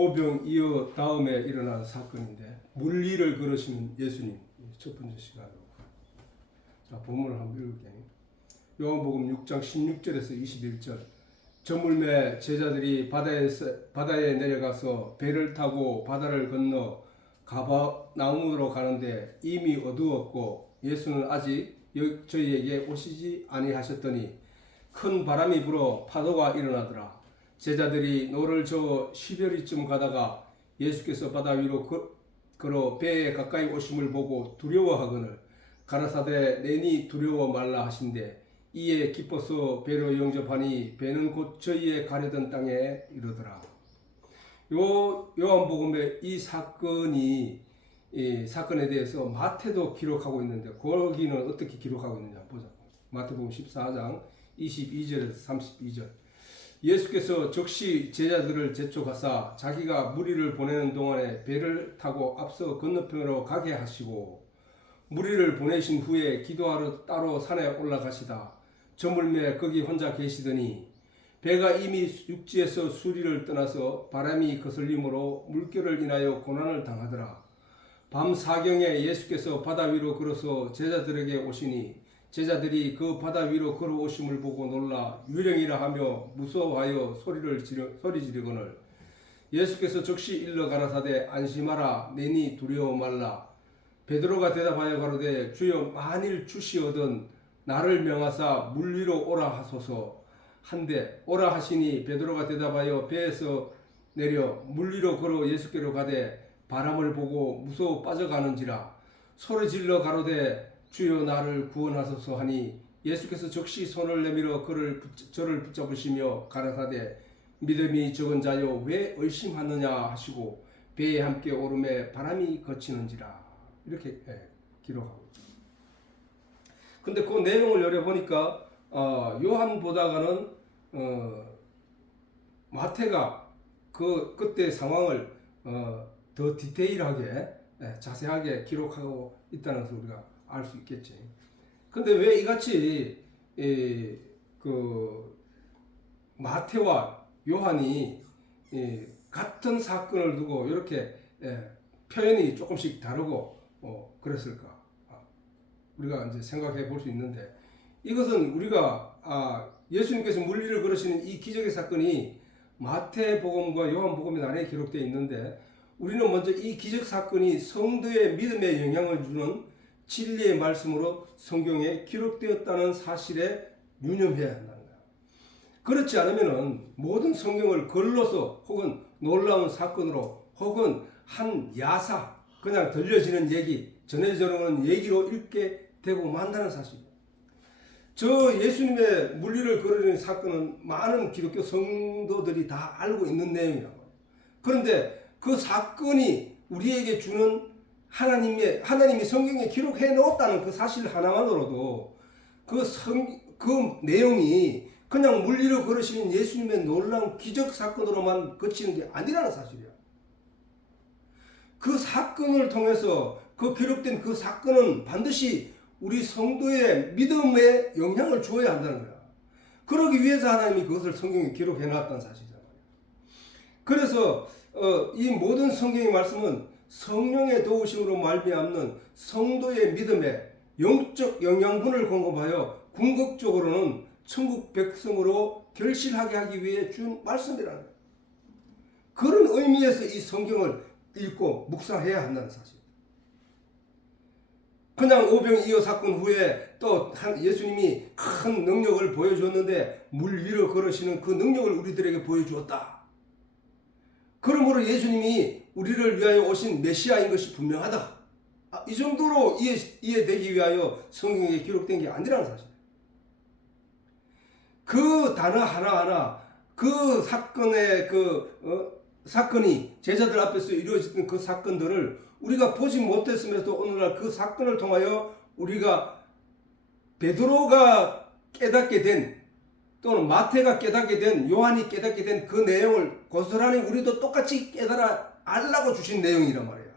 오병이어 다음에 일어난 사건인데 물리를 걸으시는 예수님 첫 번째 시간으로. 자, 본문을 한번 읽을게요. 요한복음 6장 16절에서 21절. 저물매 제자들이 바다에 내려가서 배를 타고 바다를 건너 가버나움으로 가는데 이미 어두웠고 예수는 아직 저희에게 오시지 아니하셨더니 큰 바람이 불어 파도가 일어나더라. 제자들이 노를 저어 10여리쯤 가다가 예수께서 바다 위로 걸어 배에 가까이 오심을 보고 두려워하거늘 가라사대 내니 두려워 말라 하신대 이에 기뻐서 배로 영접하니 배는 곧 저희의 가려던 땅에 이르더라. 요한복음의 이 사건에 대해서 마태도 기록하고 있는데 거기는 어떻게 기록하고 있느냐 보자. 마태복음 14장 22절에서 32절. 예수께서 즉시 제자들을 재촉하사 자기가 무리를 보내는 동안에 배를 타고 앞서 건너편으로 가게 하시고 무리를 보내신 후에 기도하러 따로 산에 올라가시다. 저물매 거기 혼자 계시더니 배가 이미 육지에서 수리를 떠나서 바람이 거슬림으로 물결을 인하여 고난을 당하더라. 밤 사경에 예수께서 바다 위로 걸어서 제자들에게 오시니 제자들이 그 바다 위로 걸어오심을 보고 놀라 유령이라 하며 무서워하여 소리 지르거늘 예수께서 즉시 일러 가라사대 안심하라 내니 두려워 말라. 베드로가 대답하여 가로되 주여 만일 주시거든 나를 명하사 물 위로 오라 하소서 한데 오라 하시니 베드로가 대답하여 배에서 내려 물 위로 걸어 예수께로 가되 바람을 보고 무서워 빠져가는지라 소리 질러 가로되 주여 나를 구원하소서 하니 예수께서 즉시 손을 내밀어 저를 붙잡으시며 가라사대 믿음이 적은 자여 왜 의심하느냐 하시고 배에 함께 오름에 바람이 거치는지라 이렇게 기록하고 있습니다. 근데 그 내용을 열어보니까 요한보다가는 마태가 그때 상황을 더 디테일하게 자세하게 기록하고 있다는 것을 우리가 알 수 있겠지. 근데 왜 이같이 그 마태와 요한이 같은 사건을 두고 이렇게 표현이 조금씩 다르고 그랬을까? 우리가 이제 생각해 볼 수 있는데 이것은 우리가 예수님께서 물리를 걸으시는 이 기적의 사건이 마태복음과 요한복음에 나뉘어 기록되어 있는데 우리는 먼저 이 기적 사건이 성도의 믿음에 영향을 주는 진리의 말씀으로 성경에 기록되었다는 사실에 유념해야 한다는 거야. 그렇지 않으면 모든 성경을 글로서 혹은 놀라운 사건으로 혹은 한 야사 그냥 들려지는 얘기 전해져오는 얘기로 읽게 되고 만다는 사실이에요. 저 예수님의 물리를 걸으는 사건은 많은 기독교 성도들이 다 알고 있는 내용이라고. 그런데 그 사건이 우리에게 주는 하나님이 성경에 기록해 놓았다는 그 사실 하나만으로도 그 내용이 그냥 물리를 걸으시는 예수님의 놀라운 기적 사건으로만 그치는 게 아니라는 사실이야. 그 사건을 통해서 그 기록된 그 사건은 반드시 우리 성도의 믿음에 영향을 주어야 한다는 거야. 그러기 위해서 하나님이 그것을 성경에 기록해 놨다는 사실이잖아요. 그래서 이 모든 성경의 말씀은 성령의 도우심으로 말미암는 성도의 믿음에 영적 영양분을 공급하여 궁극적으로는 천국 백성으로 결실하게 하기 위해 준 말씀이라는 거예요. 그런 의미에서 이 성경을 읽고 묵상해야 한다는 사실. 그냥 오병이어 사건 후에 또 예수님이 큰 능력을 보여줬는데 물 위로 걸으시는 그 능력을 우리들에게 보여주었다. 그러므로 예수님이 우리를 위하여 오신 메시아인 것이 분명하다. 이 정도로 이해되기 위하여 성경에 기록된 게 아니라는 사실이에요. 그 단어 하나하나 그 사건의 사건이 제자들 앞에서 이루어졌던 그 사건들을 우리가 보지 못했음에도 오늘날 그 사건을 통하여 우리가 베드로가 깨닫게 된 또는 마태가 깨닫게 된 요한이 깨닫게 된 그 내용을 고스란히 우리도 똑같이 깨달아 알라고 주신 내용이란 말이야.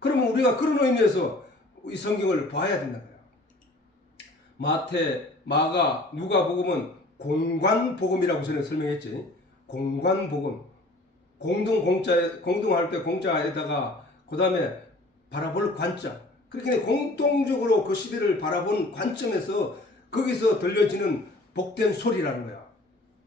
그러면 우리가 그런 의미에서 이 성경을 봐야 된다는 거야. 마태, 마가, 누가복음은 공관복음이라고 전에 설명했지. 공관복음. 공동할 때 공자에다가 그 다음에 바라볼 관점. 그렇게 공동적으로 그 시대를 바라본 관점에서 거기서 들려지는 복된 소리라는 거야.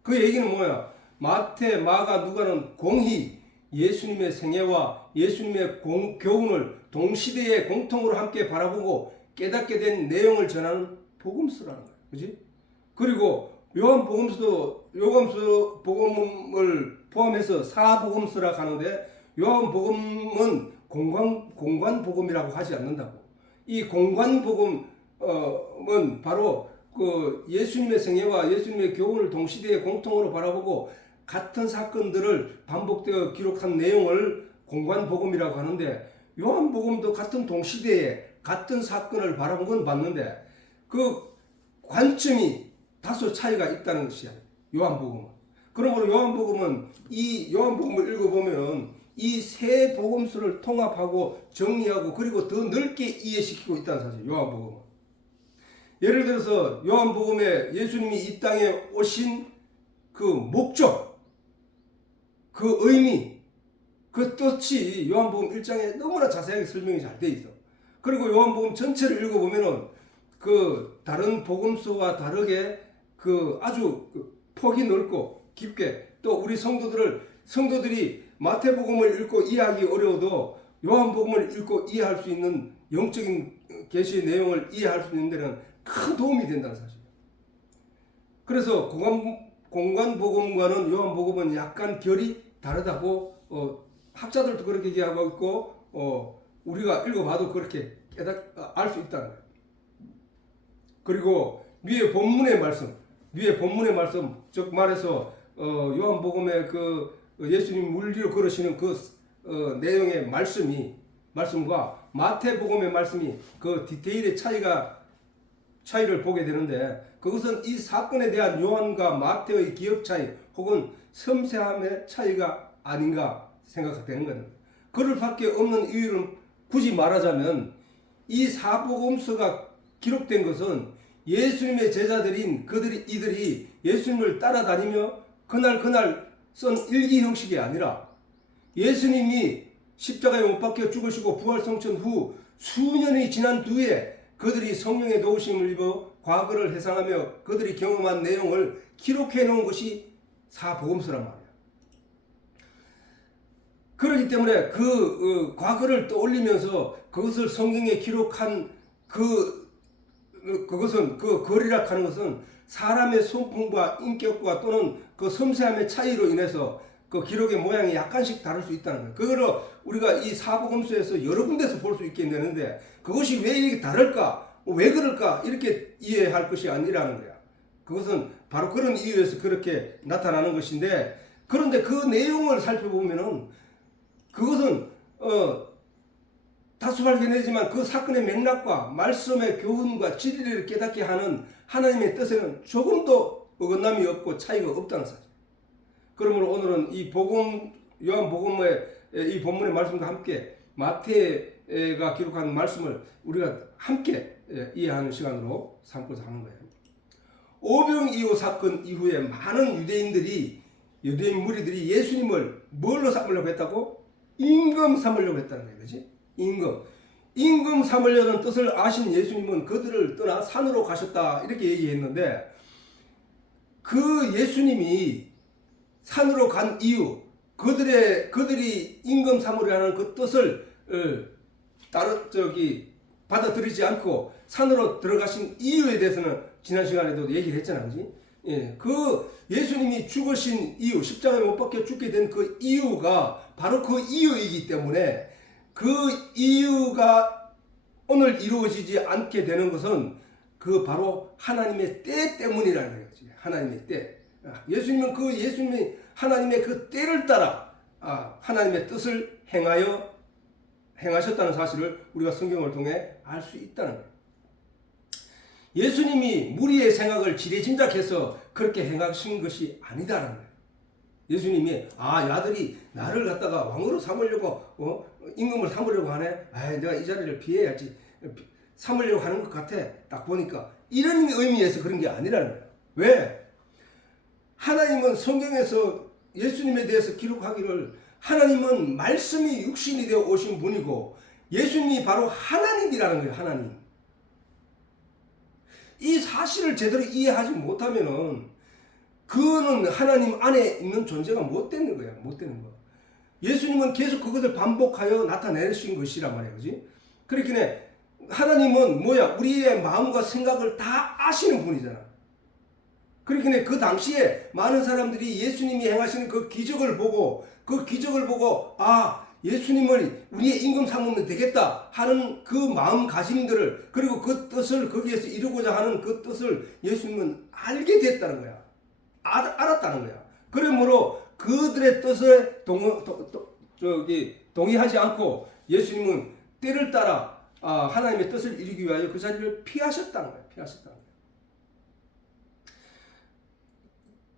그 얘기는 뭐야? 마태, 마가, 누가는 공히 예수님의 생애와 예수님의 교훈을 동시대에 공통으로 함께 바라보고 깨닫게 된 내용을 전하는 복음서라는 거야. 그지? 그리고 요한복음서도 복음을 포함해서 사복음서라고 하는데 요한복음은 공관복음이라고 하지 않는다고. 이 공관복음은 바로 그 예수님의 생애와 예수님의 교훈을 동시대에 공통으로 바라보고 같은 사건들을 반복되어 기록한 내용을 공관복음이라고 하는데 요한복음도 같은 동시대에 같은 사건을 바라본 건 봤는데 그 관점이 다소 차이가 있다는 것이야. 요한복음은. 그러므로 요한복음은 이 요한복음을 읽어보면 이 세 복음서를 통합하고 정리하고 그리고 더 넓게 이해시키고 있다는 사실. 요한복음은. 예를 들어서 요한복음에 예수님이 이 땅에 오신 그 목적, 그 의미, 그 뜻이 요한복음 1장에 너무나 자세하게 설명이 잘 돼 있어. 그리고 요한복음 전체를 읽어보면은 그 다른 복음서와 다르게 그 아주 폭이 넓고 깊게 또 우리 성도들이 마태복음을 읽고 이해하기 어려워도 요한복음을 읽고 이해할 수 있는 영적인 계시의 내용을 이해할 수 있는 데는 큰 도움이 된다는 사실이에요. 그래서 공관복음과는 요한복음은 약간 결이 다르다고 학자들도 그렇게 얘기하고 있고 우리가 읽어봐도 그렇게 알 수 있다는 거예요. 그리고 위에 본문의 말씀, 즉 말해서 요한복음의 그 예수님 물리로 걸으시는 그 내용의 말씀과 마태복음의 말씀이 그 디테일의 차이를 보게 되는데 그것은 이 사건에 대한 요한과 마태의 기억 차이 혹은 섬세함의 차이가 아닌가 생각되는 거예요. 그럴 밖에 없는 이유는 굳이 말하자면 이 사복음서가 기록된 것은 예수님의 제자들인 이들이 예수님을 따라다니며 그날 쓴 일기 형식이 아니라 예수님이 십자가에 못 박혀 죽으시고 부활성천 후 수년이 지난 뒤에 그들이 성령의 도우심을 입어 과거를 회상하며 그들이 경험한 내용을 기록해 놓은 것이 사복음서란 말이에요. 그렇기 때문에 그 과거를 떠올리면서 그것을 성경에 기록한 그것은 그 거리라 하는 것은 사람의 성품과 인격과 또는 그 섬세함의 차이로 인해서 그 기록의 모양이 약간씩 다를 수 있다는 거예요. 그거를 우리가 이 사복음서에서 여러 군데서 볼 수 있게 되는데 그것이 왜 이렇게 다를까? 왜 그럴까? 이렇게 이해할 것이 아니라는 거야. 그것은 바로 그런 이유에서 그렇게 나타나는 것인데 그런데 그 내용을 살펴보면은 그것은 다소 발견되지만 그 사건의 맥락과 말씀의 교훈과 진리를 깨닫게 하는 하나님의 뜻에는 조금도 어긋남이 없고 차이가 없다는 사실. 그러므로 오늘은 이 요한복음의 이 본문의 말씀과 함께 마태가 기록한 말씀을 우리가 함께 이해하는 시간으로 삼고자 하는 거예요. 오병이어 사건 이후에 많은 유대인 무리들이 예수님을 뭘로 삼으려고 했다고? 임금 삼으려고 했다는 거예요. 그렇지? 임금 삼으려는 뜻을 아신 예수님은 그들을 떠나 산으로 가셨다 이렇게 얘기했는데 그 예수님이 산으로 간 이유 그들이 임금 삼으려 하는 그 뜻을 받아들이지 않고 산으로 들어가신 이유에 대해서는 지난 시간에도 얘기를 했잖아. 그지? 예, 그 예수님이 죽으신 이유 십자가에 못 박혀 죽게 된 그 이유가 바로 그 이유이기 때문에 그 이유가 오늘 이루어지지 않게 되는 것은 그 바로 하나님의 때 때문이라는 거예요. 하나님의 때. 예수님은 예수님이 하나님의 그 때를 따라 하나님의 뜻을 행하셨다는 사실을 우리가 성경을 통해 알 수 있다는 거예요. 예수님이 무리의 생각을 지레짐작해서 그렇게 행하신 것이 아니다라는 거예요. 예수님이 야들이 나를 갖다가 왕으로 삼으려고 임금을 삼으려고 하네. 내가 이 자리를 피해야지. 삼으려고 하는 것 같아. 딱 보니까 이런 의미에서 그런 게 아니라는 거예요. 왜? 하나님은 성경에서 예수님에 대해서 기록하기를 하나님은 말씀이 육신이 되어 오신 분이고 예수님이 바로 하나님이라는 거예요. 하나님. 이 사실을 제대로 이해하지 못하면은 그는 하나님 안에 있는 존재가 못 되는 거야. 못 되는 거. 예수님은 계속 그것을 반복하여 나타내신 것이란 말이야. 그지? 그렇긴 하나님은 뭐야? 우리의 마음과 생각을 다 아시는 분이잖아. 그렇긴 그 당시에 많은 사람들이 예수님이 행하시는 그 기적을 보고 아, 예수님을 우리의 임금 삼으면 되겠다 하는 그 마음가짐들을 그리고 그 뜻을 거기에서 이루고자 하는 그 뜻을 예수님은 알게 됐다는 거야. 알았다는 거야. 그러므로 그들의 뜻에 동의하지 않고 예수님은 때를 따라 하나님의 뜻을 이루기 위하여 그 자리를 피하셨다는 거야. 피하셨다는 거야.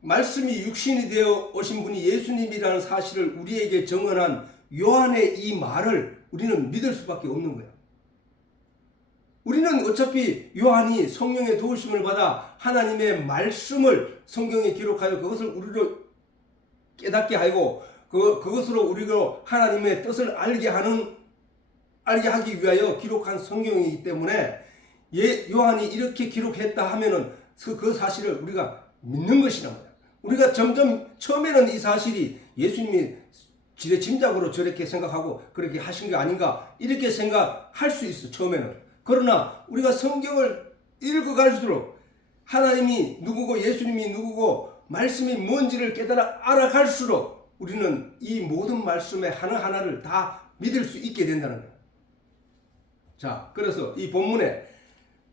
말씀이 육신이 되어 오신 분이 예수님이라는 사실을 우리에게 증언한 요한의 이 말을 우리는 믿을 수밖에 없는 거야. 우리는 어차피 요한이 성령의 도우심을 받아 하나님의 말씀을 성경에 기록하여 그것을 우리로 깨닫게 하고 그것으로 우리로 하나님의 뜻을 알게 하기 위하여 기록한 성경이기 때문에 요한이 이렇게 기록했다 하면은 그 사실을 우리가 믿는 것이란 거야. 우리가 점점 처음에는 이 사실이 예수님이 지레 짐작으로 저렇게 생각하고 그렇게 하신 게 아닌가 이렇게 생각할 수 있어. 처음에는. 그러나 우리가 성경을 읽어갈수록 하나님이 누구고 예수님이 누구고 말씀이 뭔지를 깨달아 알아갈수록 우리는 이 모든 말씀의 하나하나를 다 믿을 수 있게 된다는 거예요. 자, 그래서 이 본문에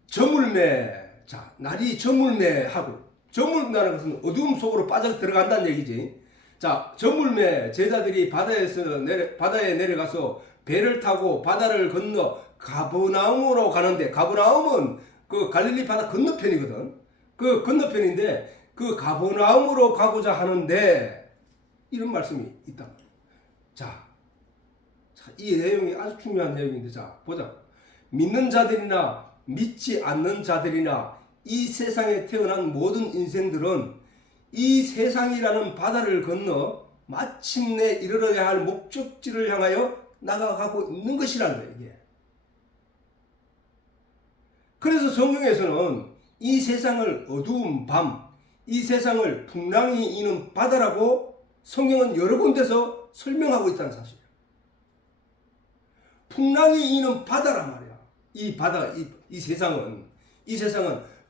저물매, 자, 날이 저물매하고 저물매라는 것은 어두움 속으로 빠져 들어간다는 얘기지. 자, 저물매 제자들이 바다에 내려가서 배를 타고 바다를 건너 가버나움으로 가는데 가버나움은 그 갈릴리 바다 건너편이거든. 그 건너편인데 그 가버나움으로 가고자 하는데 이런 말씀이 있다. 자, 이 내용이 아주 중요한 내용인데 자, 보자. 믿는 자들이나 믿지 않는 자들이나 이 세상에 태어난 모든 인생들은 이 세상이라는 바다를 건너 마침내 이르러야 할 목적지를 향하여 나아가고 있는 것이라는 거예요. 이게. 그래서 성경에서는 이 세상을 어두운 밤, 이 세상을 풍랑이 이는 바다라고 성경은 여러 군데서 설명하고 있다는 사실이에요. 풍랑이 이는 바다란 말이야. 이 바다, 이 세상은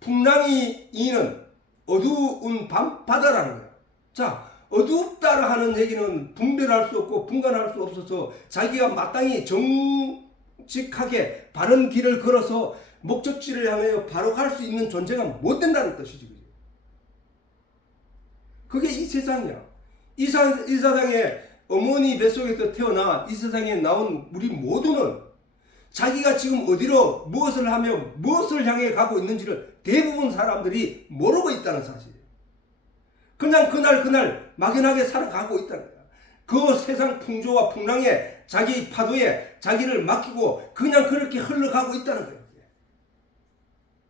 풍랑이 이는 어두운 밤 바다라는 거야. 자, 어둡다라 하는 얘기는 분별할 수 없고 분간할 수 없어서 자기가 마땅히 정직하게 바른 길을 걸어서 목적지를 향하여 바로 갈 수 있는 존재가 못 된다는 뜻이지. 그게 이 세상이야. 이 세상에 어머니 뱃속에서 태어나 이 세상에 나온 우리 모두는 자기가 지금 어디로 무엇을 하며 무엇을 향해 가고 있는지를 대부분 사람들이 모르고 있다는 사실이에요. 그냥 그날 막연하게 살아가고 있다는 거야. 그 세상 풍조와 풍랑에 자기 파도에 자기를 맡기고 그냥 그렇게 흘러가고 있다는 거예요.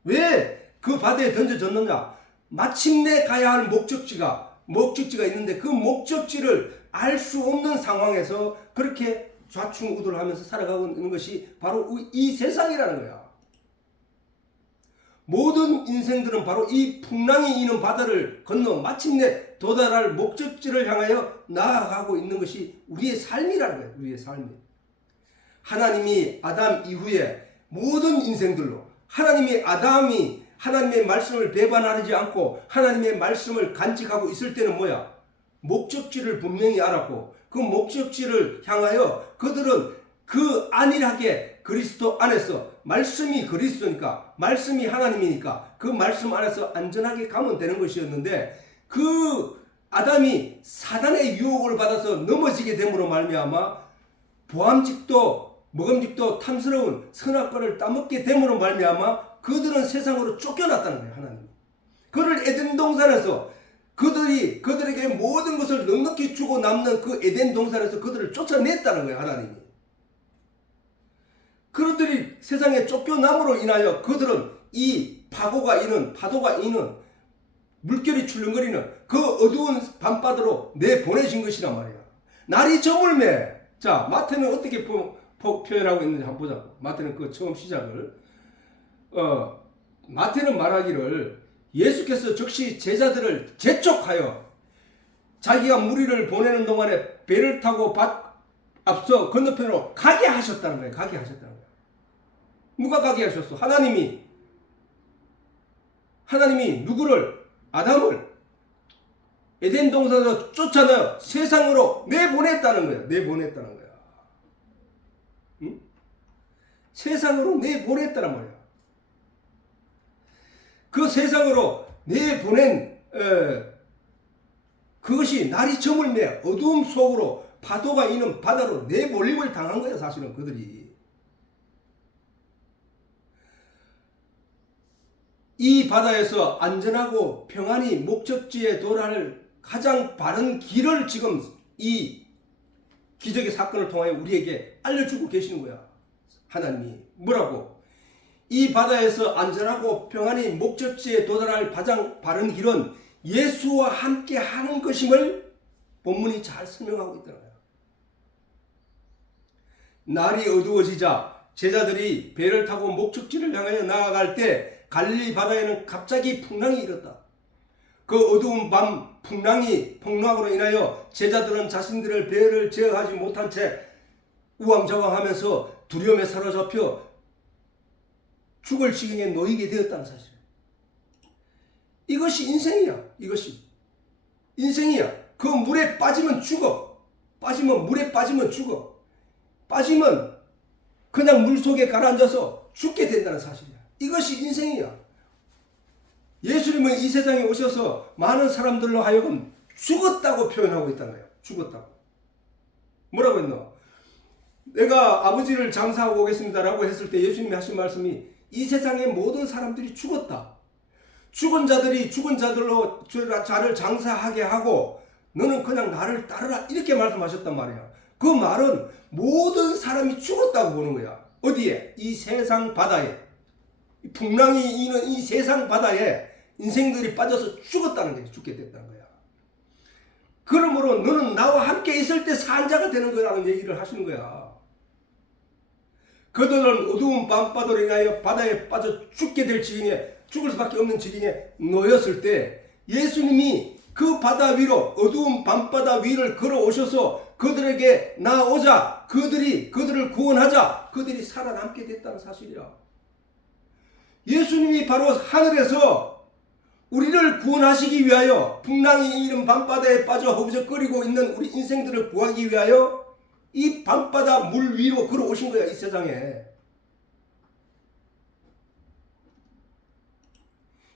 왜 그 바다에 던져졌느냐? 마침내 가야 할 목적지가 있는데 그 목적지를 알 수 없는 상황에서 그렇게 좌충우돌하면서 살아가고 있는 것이 바로 이 세상이라는 거야. 모든 인생들은 바로 이 풍랑이 이는 바다를 건너 마침내 도달할 목적지를 향하여 나아가고 있는 것이 우리의 삶이라는 거예요. 우리의 삶이. 하나님이 아담 이후에 모든 인생들로 아담이 하나님의 말씀을 배반하지 않고 하나님의 말씀을 간직하고 있을 때는 뭐야? 목적지를 분명히 알았고 그 목적지를 향하여 그들은 그 안일하게 그리스도 안에서 말씀이 그리스도니까 말씀이 하나님이니까 그 말씀 안에서 안전하게 가면 되는 것이었는데 그 아담이 사단의 유혹을 받아서 넘어지게 됨으로 말미암아 보암직도 먹음직도 탐스러운 선악과를 따먹게 됨으로 말미암아 그들은 세상으로 쫓겨났다는 거예요. 하나님. 그를 에덴 동산에서 그들에게 모든 것을 넉넉히 주고 남는 그 에덴 동산에서 그들을 쫓아냈다는 거예요. 하나님이. 그들이 세상에 쫓겨남으로 인하여 그들은 이 파도가 이는 물결이 출렁거리는 그 어두운 밤바다로 내보내신 것이란 말이야. 날이 저물매. 자, 마태는 어떻게 표현하고 있는지 한번 보자고. 마태는 그 처음 시작을 마태는 말하기를 예수께서 즉시 제자들을 재촉하여 자기가 무리를 보내는 동안에 배를 타고 앞서 건너편으로 가게 하셨다는 거예요. 가게 하셨다는 거예요. 누가 가게 하셨어? 하나님이 누구를? 아담을 에덴 동산에서 쫓아내어 세상으로 내보냈다는 거야. 내보냈다는 거야. 응? 세상으로 내보냈다는 말이야. 그 세상으로 내보낸 그것이 날이 저물매 어두움 속으로 파도가 있는 바다로 내몰림을 당한 거야. 사실은 그들이. 이 바다에서 안전하고 평안히 목적지에 도달할 가장 바른 길을 지금 이 기적의 사건을 통하여 우리에게 알려주고 계시는 거야. 하나님이. 뭐라고? 이 바다에서 안전하고 평안히 목적지에 도달할 가장 바른 길은 예수와 함께 하는 것임을 본문이 잘 설명하고 있더라고요. 날이 어두워지자 제자들이 배를 타고 목적지를 향하여 나아갈 때 갈릴리 바다에는 갑자기 풍랑이 일었다. 그 어두운 밤 풍랑으로 인하여 제자들은 자신들의 배를 제어하지 못한 채 우왕좌왕하면서 두려움에 사로잡혀 죽을 지경에 놓이게 되었다는 사실. 이것이 인생이야. 이것이 인생이야. 그 물에 빠지면 죽어. 물에 빠지면 죽어. 빠지면 그냥 물속에 가라앉아서 죽게 된다는 사실이야. 이것이 인생이야. 예수님은 이 세상에 오셔서 많은 사람들로 하여금 죽었다고 표현하고 있다는 거예요. 죽었다고. 뭐라고 했노? 내가 아버지를 장사하고 오겠습니다라고 했을 때 예수님이 하신 말씀이 이 세상의 모든 사람들이 죽었다. 죽은 자들이 죽은 자들로 자를 장사하게 하고 너는 그냥 나를 따르라. 이렇게 말씀하셨단 말이야. 그 말은 모든 사람이 죽었다고 보는 거야. 어디에? 이 세상 바다에. 풍랑이 있는 이 세상 바다에 인생들이 빠져서 죽었다는 거야. 죽게 됐다는 거야. 그러므로 너는 나와 함께 있을 때 산자가 되는 거라는 얘기를 하시는 거야. 그들은 어두운 밤바다로 인하여 바다에 빠져 죽게 될 지경에 죽을 수밖에 없는 지경에 놓였을 때 예수님이 그 바다 위로 어두운 밤바다 위를 걸어오셔서 그들에게 나오자 그들을 구원하자 그들이 살아남게 됐다는 사실이야. 예수님이 바로 하늘에서 우리를 구원하시기 위하여 풍랑이 일은 밤바다에 빠져 허우적거리고 있는 우리 인생들을 구하기 위하여 이 밤바다 물 위로 걸어오신 거야. 이 세상에.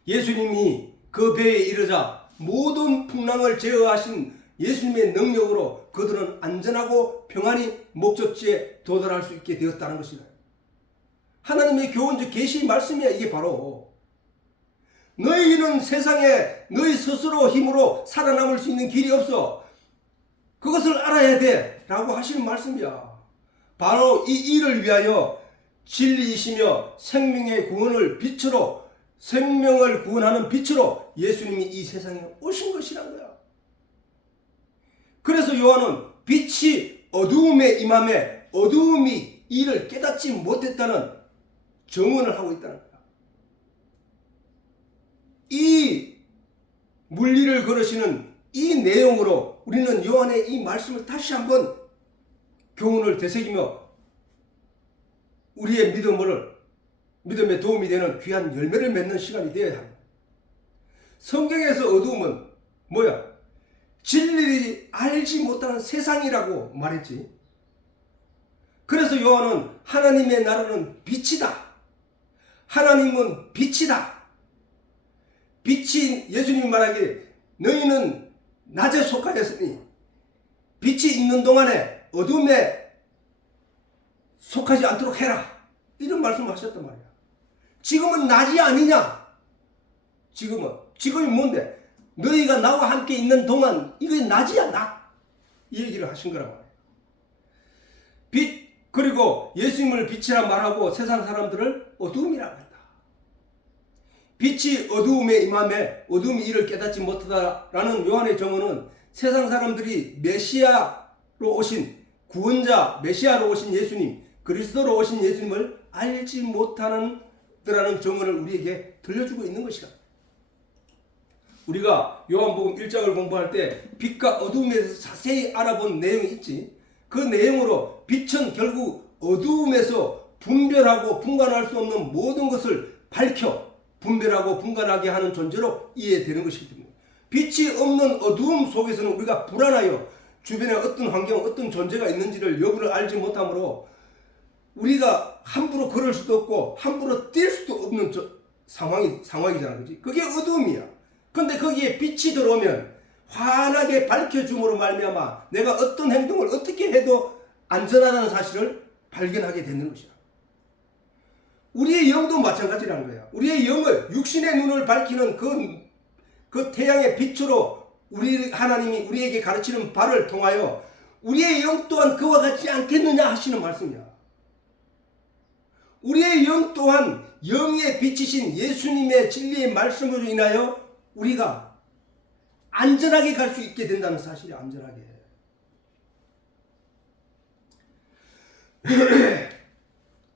예수님이 그 배에 이르자 모든 풍랑을 제어하신 예수님의 능력으로 그들은 안전하고 평안히 목적지에 도달할 수 있게 되었다는 것이다. 하나님의 교훈적 계시 말씀이야. 이게 바로 너희는 세상에 너희 스스로 힘으로 살아남을 수 있는 길이 없어. 그것을 알아야 돼 라고 하시는 말씀이야. 바로 이 일을 위하여 진리이시며 생명의 구원을 빛으로 생명을 구원하는 빛으로 예수님이 이 세상에 오신 것이란 거야. 그래서 요한은 빛이 어두움에 임함에 어두움이 이를 깨닫지 못했다는 정언을 하고 있다는 거야. 이 물리를 걸으시는 이 내용으로 우리는 요한의 이 말씀을 다시 한번 교훈을 되새기며 우리의 믿음에 도움이 되는 귀한 열매를 맺는 시간이 되어야 합니다. 성경에서 어두움은 뭐야? 진리를 알지 못하는 세상이라고 말했지. 그래서 요한은 하나님의 나라는 빛이다. 하나님은 빛이다. 빛이 예수님이 말하기에 너희는 낮에 속하였으니 빛이 있는 동안에 어둠에 속하지 않도록 해라. 이런 말씀을 하셨단 말이야. 지금은 낮이 아니냐? 지금이 뭔데? 너희가 나와 함께 있는 동안 이게 낮이야. 낮. 이 얘기를 하신 거란 말이야. 빛 그리고 예수님을 빛이라 말하고 세상 사람들을 어둠이라고 한다. 빛이 어두움에 임함에 어두움이 이를 깨닫지 못하다라는 요한의 정언은 세상 사람들이 메시아로 오신 구원자, 메시아로 오신 예수님, 그리스도로 오신 예수님을 알지 못하는 라는 정언을 우리에게 들려주고 있는 것이다. 우리가 요한복음 1장을 공부할 때 빛과 어두움에 대해서 자세히 알아본 내용이 있지. 그 내용으로 빛은 결국 어두움에서 분별하고 분간할 수 없는 모든 것을 밝혀 분별하고 분간하게 하는 존재로 이해되는 것이기 때문에 빛이 없는 어두움 속에서는 우리가 불안하여 주변에 어떤 환경, 어떤 존재가 있는지를 여부를 알지 못하므로 우리가 함부로 걸을 수도 없고 함부로 뛸 수도 없는 상황이잖아. 그지? 그게 어두움이야. 근데 거기에 빛이 들어오면 환하게 밝혀줌으로 말미암아 내가 어떤 행동을 어떻게 해도 안전하다는 사실을 발견하게 되는 것이야. 우리의 영도 마찬가지라는 거야. 우리의 영을 육신의 눈을 밝히는 그 태양의 빛으로 우리 하나님이 우리에게 가르치는 바를 통하여 우리의 영 또한 그와 같지 않겠느냐 하시는 말씀이야. 우리의 영 또한 영의 빛이신 예수님의 진리의 말씀으로 인하여 우리가 안전하게 갈 수 있게 된다는 사실이 안전하게.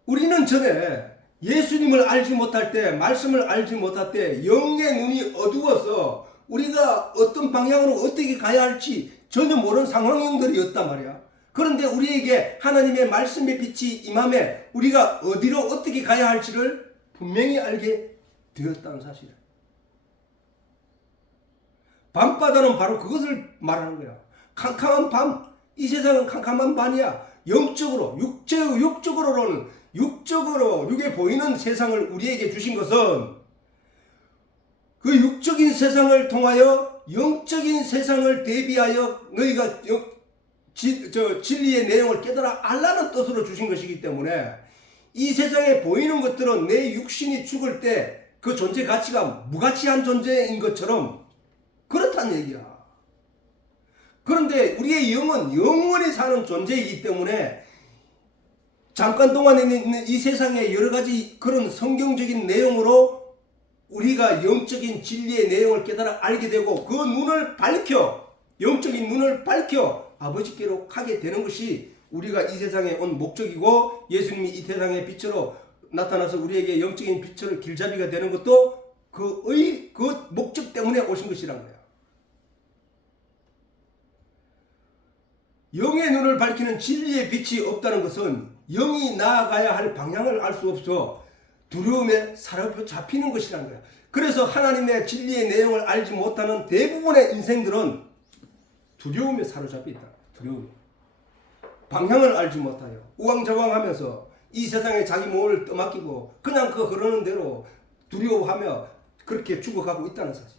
우리는 전에 예수님을 알지 못할 때, 말씀을 알지 못할 때 영의 눈이 어두워서 우리가 어떤 방향으로 어떻게 가야 할지 전혀 모르는 상황들이었단 말이야. 그런데 우리에게 하나님의 말씀의 빛이 임함에 우리가 어디로 어떻게 가야 할지를 분명히 알게 되었다는 사실이야. 밤바다는 바로 그것을 말하는 거야. 캄캄한 밤. 이 세상은 캄캄한 밤이야. 영적으로, 육적으로는 육에 보이는 세상을 우리에게 주신 것은 그 육적인 세상을 통하여 영적인 세상을 대비하여 너희가 진리의 내용을 깨달아 알라는 뜻으로 주신 것이기 때문에 이 세상에 보이는 것들은 내 육신이 죽을 때 그 존재 가치가 무가치한 존재인 것처럼 그렇다는 얘기야. 그런데 우리의 영은 영원히 사는 존재이기 때문에 잠깐 동안에 있는 이 세상의 여러 가지 그런 성경적인 내용으로 우리가 영적인 진리의 내용을 깨달아 알게 되고 그 눈을 밝혀 영적인 눈을 밝혀 아버지께로 가게 되는 것이 우리가 이 세상에 온 목적이고 예수님이 이 세상의 빛으로 나타나서 우리에게 영적인 빛으로 길잡이가 되는 것도 그 목적 때문에 오신 것이란 거야. 영의 눈을 밝히는 진리의 빛이 없다는 것은 영이 나아가야 할 방향을 알 수 없어 두려움에 사로잡히는 것이라는 거야. 그래서 하나님의 진리의 내용을 알지 못하는 대부분의 인생들은 두려움에 사로잡혀 있다. 두려움. 방향을 알지 못하여 우왕좌왕하면서 이 세상에 자기 몸을 떠맡기고 그냥 그 흐르는 대로 두려워하며 그렇게 죽어가고 있다는 사실.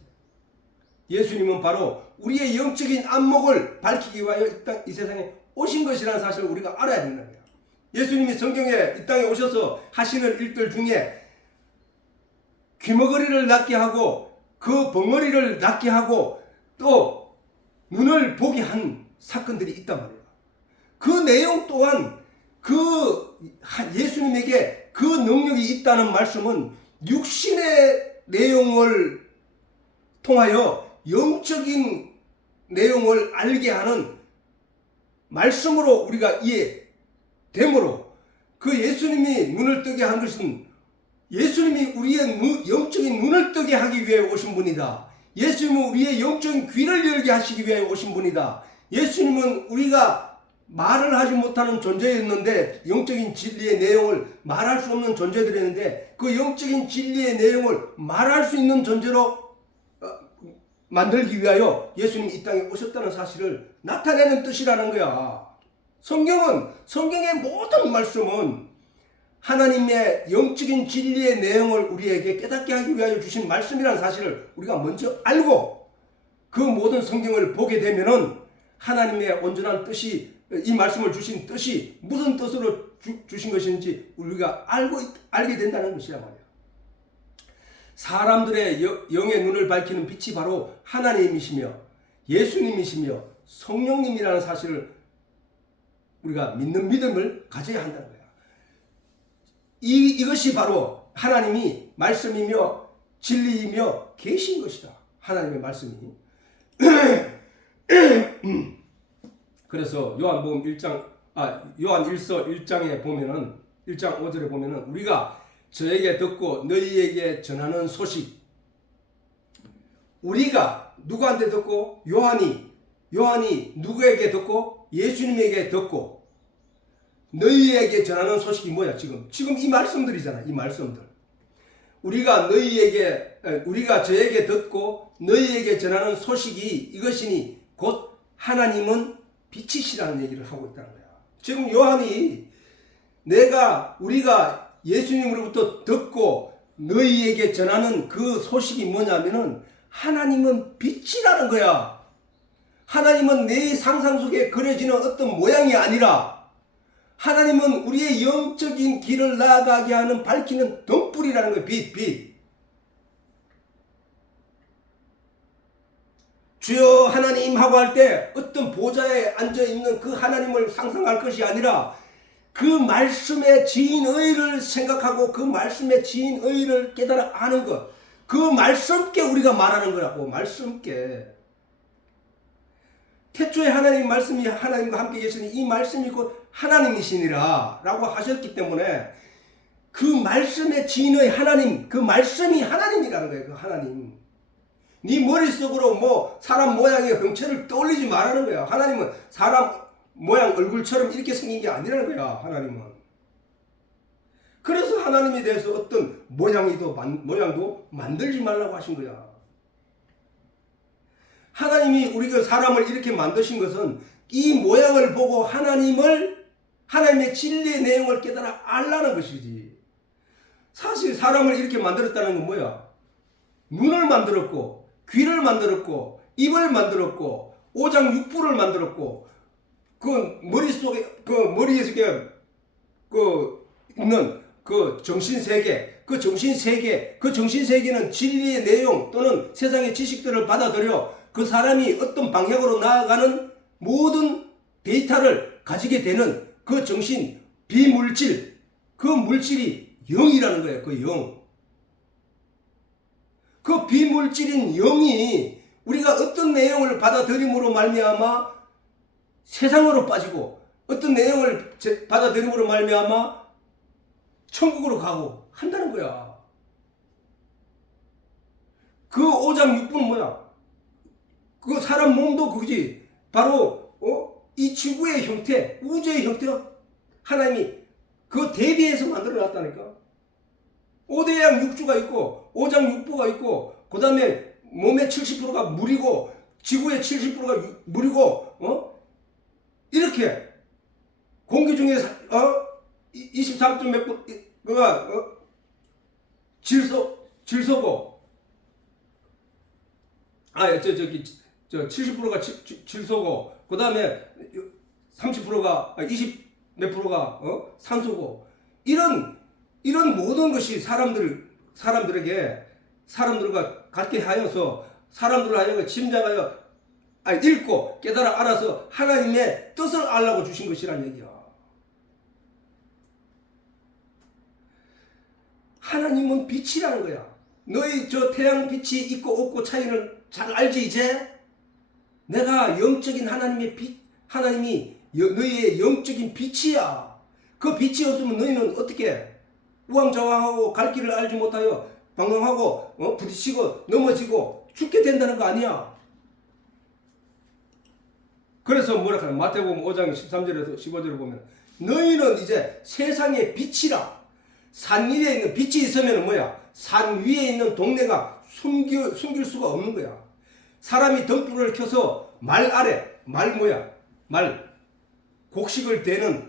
예수님은 바로 우리의 영적인 안목을 밝히기 위하여 이 세상에 오신 것이라는 사실을 우리가 알아야 된다는 거예요. 예수님이 성경에 이 땅에 오셔서 하시는 일들 중에 귀머거리를 낫게 하고 그 벙어리를 낫게 하고 또 눈을 보게 한 사건들이 있단 말이에요. 그 내용 또한 예수님에게 그 능력이 있다는 말씀은 육신의 내용을 통하여 영적인 내용을 알게 하는 말씀으로 우리가 이해되므로 그 예수님이 눈을 뜨게 한 것은 예수님이 우리의 영적인 눈을 뜨게 하기 위해 오신 분이다. 예수님은 우리의 영적인 귀를 열게 하시기 위해 오신 분이다. 예수님은 우리가 말을 하지 못하는 존재였는데 영적인 진리의 내용을 말할 수 없는 존재들이었는데 그 영적인 진리의 내용을 말할 수 있는 존재로 만들기 위하여 예수님이 이 땅에 오셨다는 사실을 나타내는 뜻이라는 거야. 성경의 모든 말씀은 하나님의 영적인 진리의 내용을 우리에게 깨닫게 하기 위하여 주신 말씀이라는 사실을 우리가 먼저 알고 그 모든 성경을 보게 되면은 하나님의 온전한 뜻이 이 말씀을 주신 뜻이 무슨 뜻으로 주신 것인지 우리가 알게 된다는 것이야 말이야. 사람들의 영의 눈을 밝히는 빛이 바로 하나님이시며 예수님이시며 성령님이라는 사실을 우리가 믿는 믿음을 가져야 한다는 거야. 이것이 바로 하나님이 말씀이며 진리이며 계신 것이다. 하나님의 말씀이. 그래서 요한 1서 1장에 보면은 1장 5절에 보면은 우리가 저에게 듣고 너희에게 전하는 소식. 우리가 누구한테 듣고? 요한이 누구에게 듣고? 예수님에게 듣고 너희에게 전하는 소식이 뭐야? 지금 이 말씀들이잖아. 이 말씀들. 우리가 저에게 듣고 너희에게 전하는 소식이 이것이니 곧 하나님은 빛이시라는 얘기를 하고 있다는 거야. 지금 요한이 우리가 예수님으로부터 듣고 너희에게 전하는 그 소식이 뭐냐면은 하나님은 빛이라는 거야. 하나님은 내 상상 속에 그려지는 어떤 모양이 아니라 하나님은 우리의 영적인 길을 나아가게 하는 밝히는 등불이라는 거예요. 빛. 주여 하나님 하고 할 때 어떤 보좌에 앉아있는 그 하나님을 상상할 것이 아니라 그 말씀의 진의를 생각하고 그 말씀의 진의를 깨달아 아는 것. 그 말씀께 우리가 말하는 거라고. 말씀께. 태초에 하나님 말씀이 하나님과 함께 계시니 이 말씀이 곧 하나님이시니라 라고 하셨기 때문에 그 말씀의 진의 하나님, 그 말씀이 하나님이라는 거예요. 그 하나님. 네 머릿속으로 뭐 사람 모양의 형체를 떠올리지 말라는 거야. 하나님은 사람 모양 얼굴처럼 이렇게 생긴 게 아니라는 거야. 하나님은. 그래서 하나님에 대해서 어떤 모양도 만들지 말라고 하신 거야. 하나님이 우리가 사람을 이렇게 만드신 것은 이 모양을 보고 하나님의 진리의 내용을 깨달아 알라는 것이지. 사실 사람을 이렇게 만들었다는 건 뭐야? 눈을 만들었고, 귀를 만들었고, 입을 만들었고, 오장육부를 만들었고, 머리에 있는 그 정신세계, 그 정신세계는 진리의 내용 또는 세상의 지식들을 받아들여 그 사람이 어떤 방향으로 나아가는 모든 데이터를 가지게 되는 그 정신, 비물질, 그 물질이 영이라는 거예요. 그 영. 그 비물질인 영이 우리가 어떤 내용을 받아들임으로 말미암아 세상으로 빠지고 어떤 내용을 받아들임으로 말미암아 천국으로 가고 한다는 거야. 그 오장육부는 뭐야? 그 사람 몸도 그거지. 바로 이 지구의 형태, 우주의 형태가 하나님이 그 대비해서 만들어 놨다니까. 오대양 육주가 있고 오장육부가 있고 그 다음에 몸의 70%가 물이고 지구의 70%가 물이고 이렇게 공기 중에 23점 몇 그가 질소고 70%가 질소고 그 다음에 30%가 20 몇 프로가 산소고 이런 모든 것이 사람들과 갖게 하여서 사람들을 하여금 짐작하여 읽고 깨달아 알아서 하나님의 뜻을 알라고 주신 것이란 얘기야. 하나님은 빛이라는 거야. 너희 저 태양 빛이 있고 없고 차이를 잘 알지 이제? 내가 영적인 하나님의 빛, 하나님이 너희의 영적인 빛이야. 그 빛이 없으면 너희는 어떻게 우왕좌왕하고 갈 길을 알지 못하여 방황하고 부딪히고 넘어지고 죽게 된다는 거 아니야. 그래서 뭐라 하냐? 마태복음 5장 13절에서 15절을 보면 너희는 이제 세상의 빛이라. 산 위에 있는 빛이 있으면 뭐야? 산 위에 있는 동네가 숨길 수가 없는 거야. 사람이 등불을 켜서 말 아래, 곡식을 대는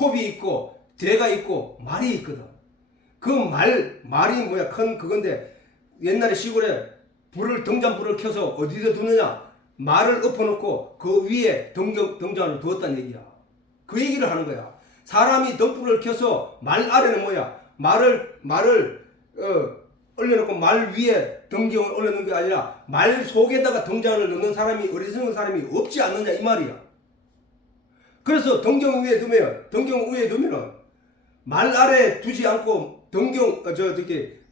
홉이 있고 대가 있고 말이 있거든. 그 말이 뭐야? 큰 그건데 옛날에 시골에 등잔불을 켜서 어디다 두느냐? 말을 엎어놓고 그 위에 등잔을 두었다는 얘기야. 그 얘기를 하는 거야. 사람이 등불을 켜서 말 아래는 뭐야? 말을 올려놓고 말 위에 등경을 올려놓는 게 아니라 말 속에다가 등잔을 넣는 사람이 어리석은 사람이 없지 않느냐 이 말이야. 그래서 등경 위에 두면은 말 아래 두지 않고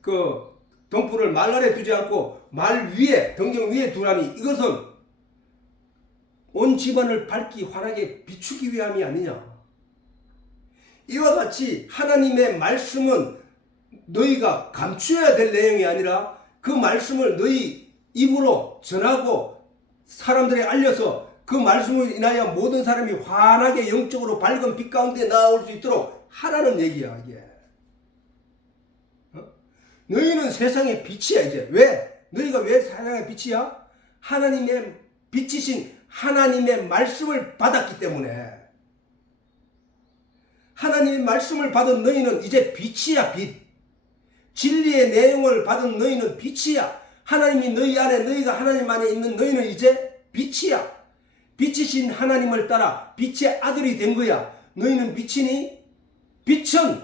그 등불을 말 아래 두지 않고 말 위에, 등경 위에 두라니 이것은 온 집안을 밝기 환하게 비추기 위함이 아니냐. 이와 같이 하나님의 말씀은 너희가 감추어야 될 내용이 아니라 그 말씀을 너희 입으로 전하고 사람들에 알려서 그 말씀으로 인하여 모든 사람이 환하게 영적으로 밝은 빛 가운데 나아올 수 있도록 하라는 얘기야. 이게 너희는 세상의 빛이야. 이제 왜? 너희가 왜 세상의 빛이야? 하나님의 빛이신 하나님의 말씀을 받았기 때문에. 하나님의 말씀을 받은 너희는 이제 빛이야. 빛. 진리의 내용을 받은 너희는 빛이야. 하나님이 너희 안에, 너희가 하나님 안에 있는 너희는 이제 빛이야. 빛이신 하나님을 따라 빛의 아들이 된 거야. 너희는 빛이니 빛은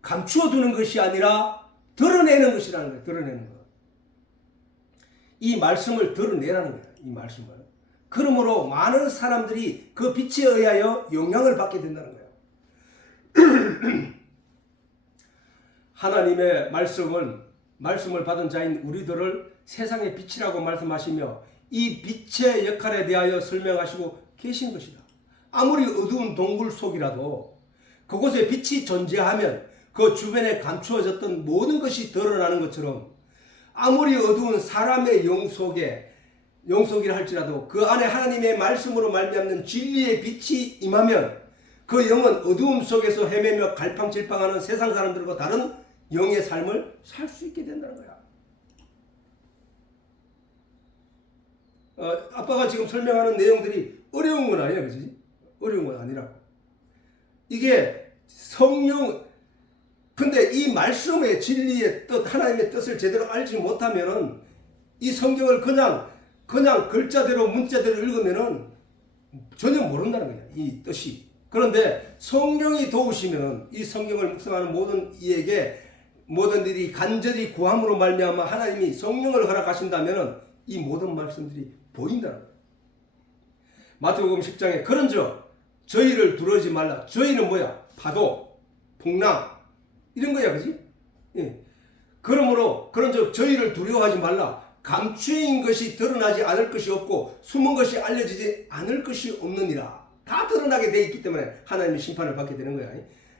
감추어 두는 것이 아니라 드러내는 것이라는 거야. 드러내는 거. 이 말씀을 드러내라는 거야. 이 말씀을. 그러므로 많은 사람들이 그 빛에 의하여 영향을 받게 된다는 거야. 하나님의 말씀을 받은 자인 우리들을 세상의 빛이라고 말씀하시며 이 빛의 역할에 대하여 설명하시고 계신 것이다. 아무리 어두운 동굴 속이라도 그곳에 빛이 존재하면 그 주변에 감추어졌던 모든 것이 드러나는 것처럼 아무리 어두운 사람의 영속이라 할지라도 그 안에 하나님의 말씀으로 말미암는 진리의 빛이 임하면 그 영은 어두움 속에서 헤매며 갈팡질팡하는 세상 사람들과 다른 영의 삶을 살 수 있게 된다는 거야. 아빠가 지금 설명하는 내용들이 어려운 건 아니야, 그지? 어려운 건 아니라고. 이게 성령, 근데 이 말씀의 진리의 뜻, 하나님의 뜻을 제대로 알지 못하면은 이 성경을 그냥 글자대로 문자대로 읽으면은 전혀 모른다는 거야, 이 뜻이. 그런데 성령이 도우시면은 이 성경을 묵상하는 모든 이에게 모든 일이 간절히 구함으로 말미암아 하나님이 성령을 허락하신다면은 이 모든 말씀들이 보인다는 거예요. 마태복음 10장에 그런즉 저희를 두려워하지 말라. 저희는 뭐야? 파도, 풍랑 이런 거야, 그지? 예. 그러므로 그런즉 저희를 두려워하지 말라. 감추인 것이 드러나지 않을 것이 없고 숨은 것이 알려지지 않을 것이 없느니라. 다 드러나게 돼 있기 때문에 하나님의 심판을 받게 되는 거야.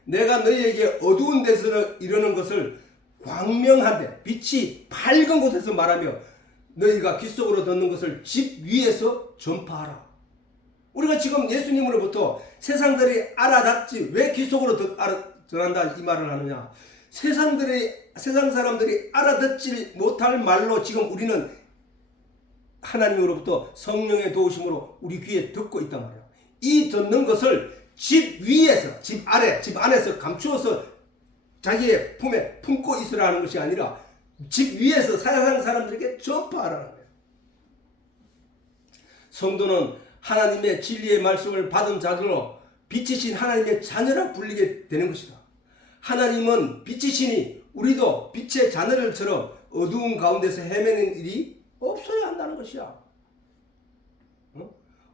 내가 너희에게 어두운 데서 이러는 것을 광명한데 빛이 밝은 곳에서 말하며 너희가 귀 속으로 듣는 것을 집 위에서 전파하라. 우리가 지금 예수님으로부터 세상들이 알아듣지 왜 귀 속으로 전한다 이 말을 하느냐. 세상 사람들이 알아듣지 못할 말로 지금 우리는 하나님으로부터 성령의 도우심으로 우리 귀에 듣고 있단 말이야. 이 듣는 것을 집 위에서, 집 아래, 집 안에서 감추어서 자기의 품에 품고 있으라 하는 것이 아니라 집 위에서 세상 사람들에게 전파하라는 거예요. 성도는 하나님의 진리의 말씀을 받은 자들로 빛이신 하나님의 자녀라 불리게 되는 것이다. 하나님은 빛이시니 우리도 빛의 자녀들처럼 어두운 가운데서 헤매는 일이 없어야 한다는 것이야.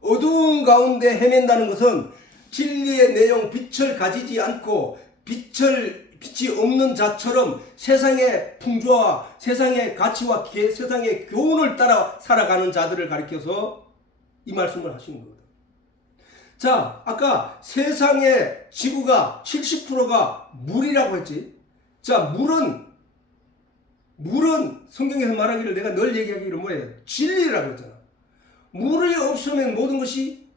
어두운 가운데 헤맨다는 것은 진리의 내용, 빛을 가지지 않고 빛이 없는 자처럼 세상의 풍조와 세상의 가치와 세상의 교훈을 따라 살아가는 자들을 가리켜서 이 말씀을 하시는 거거든. 자, 아까 세상의 지구가 70%가 물이라고 했지. 자, 물은 성경에서 말하기를 내가 늘 얘기하기를 뭐예요? 진리라고 했잖아. 물이 없으면 모든 것이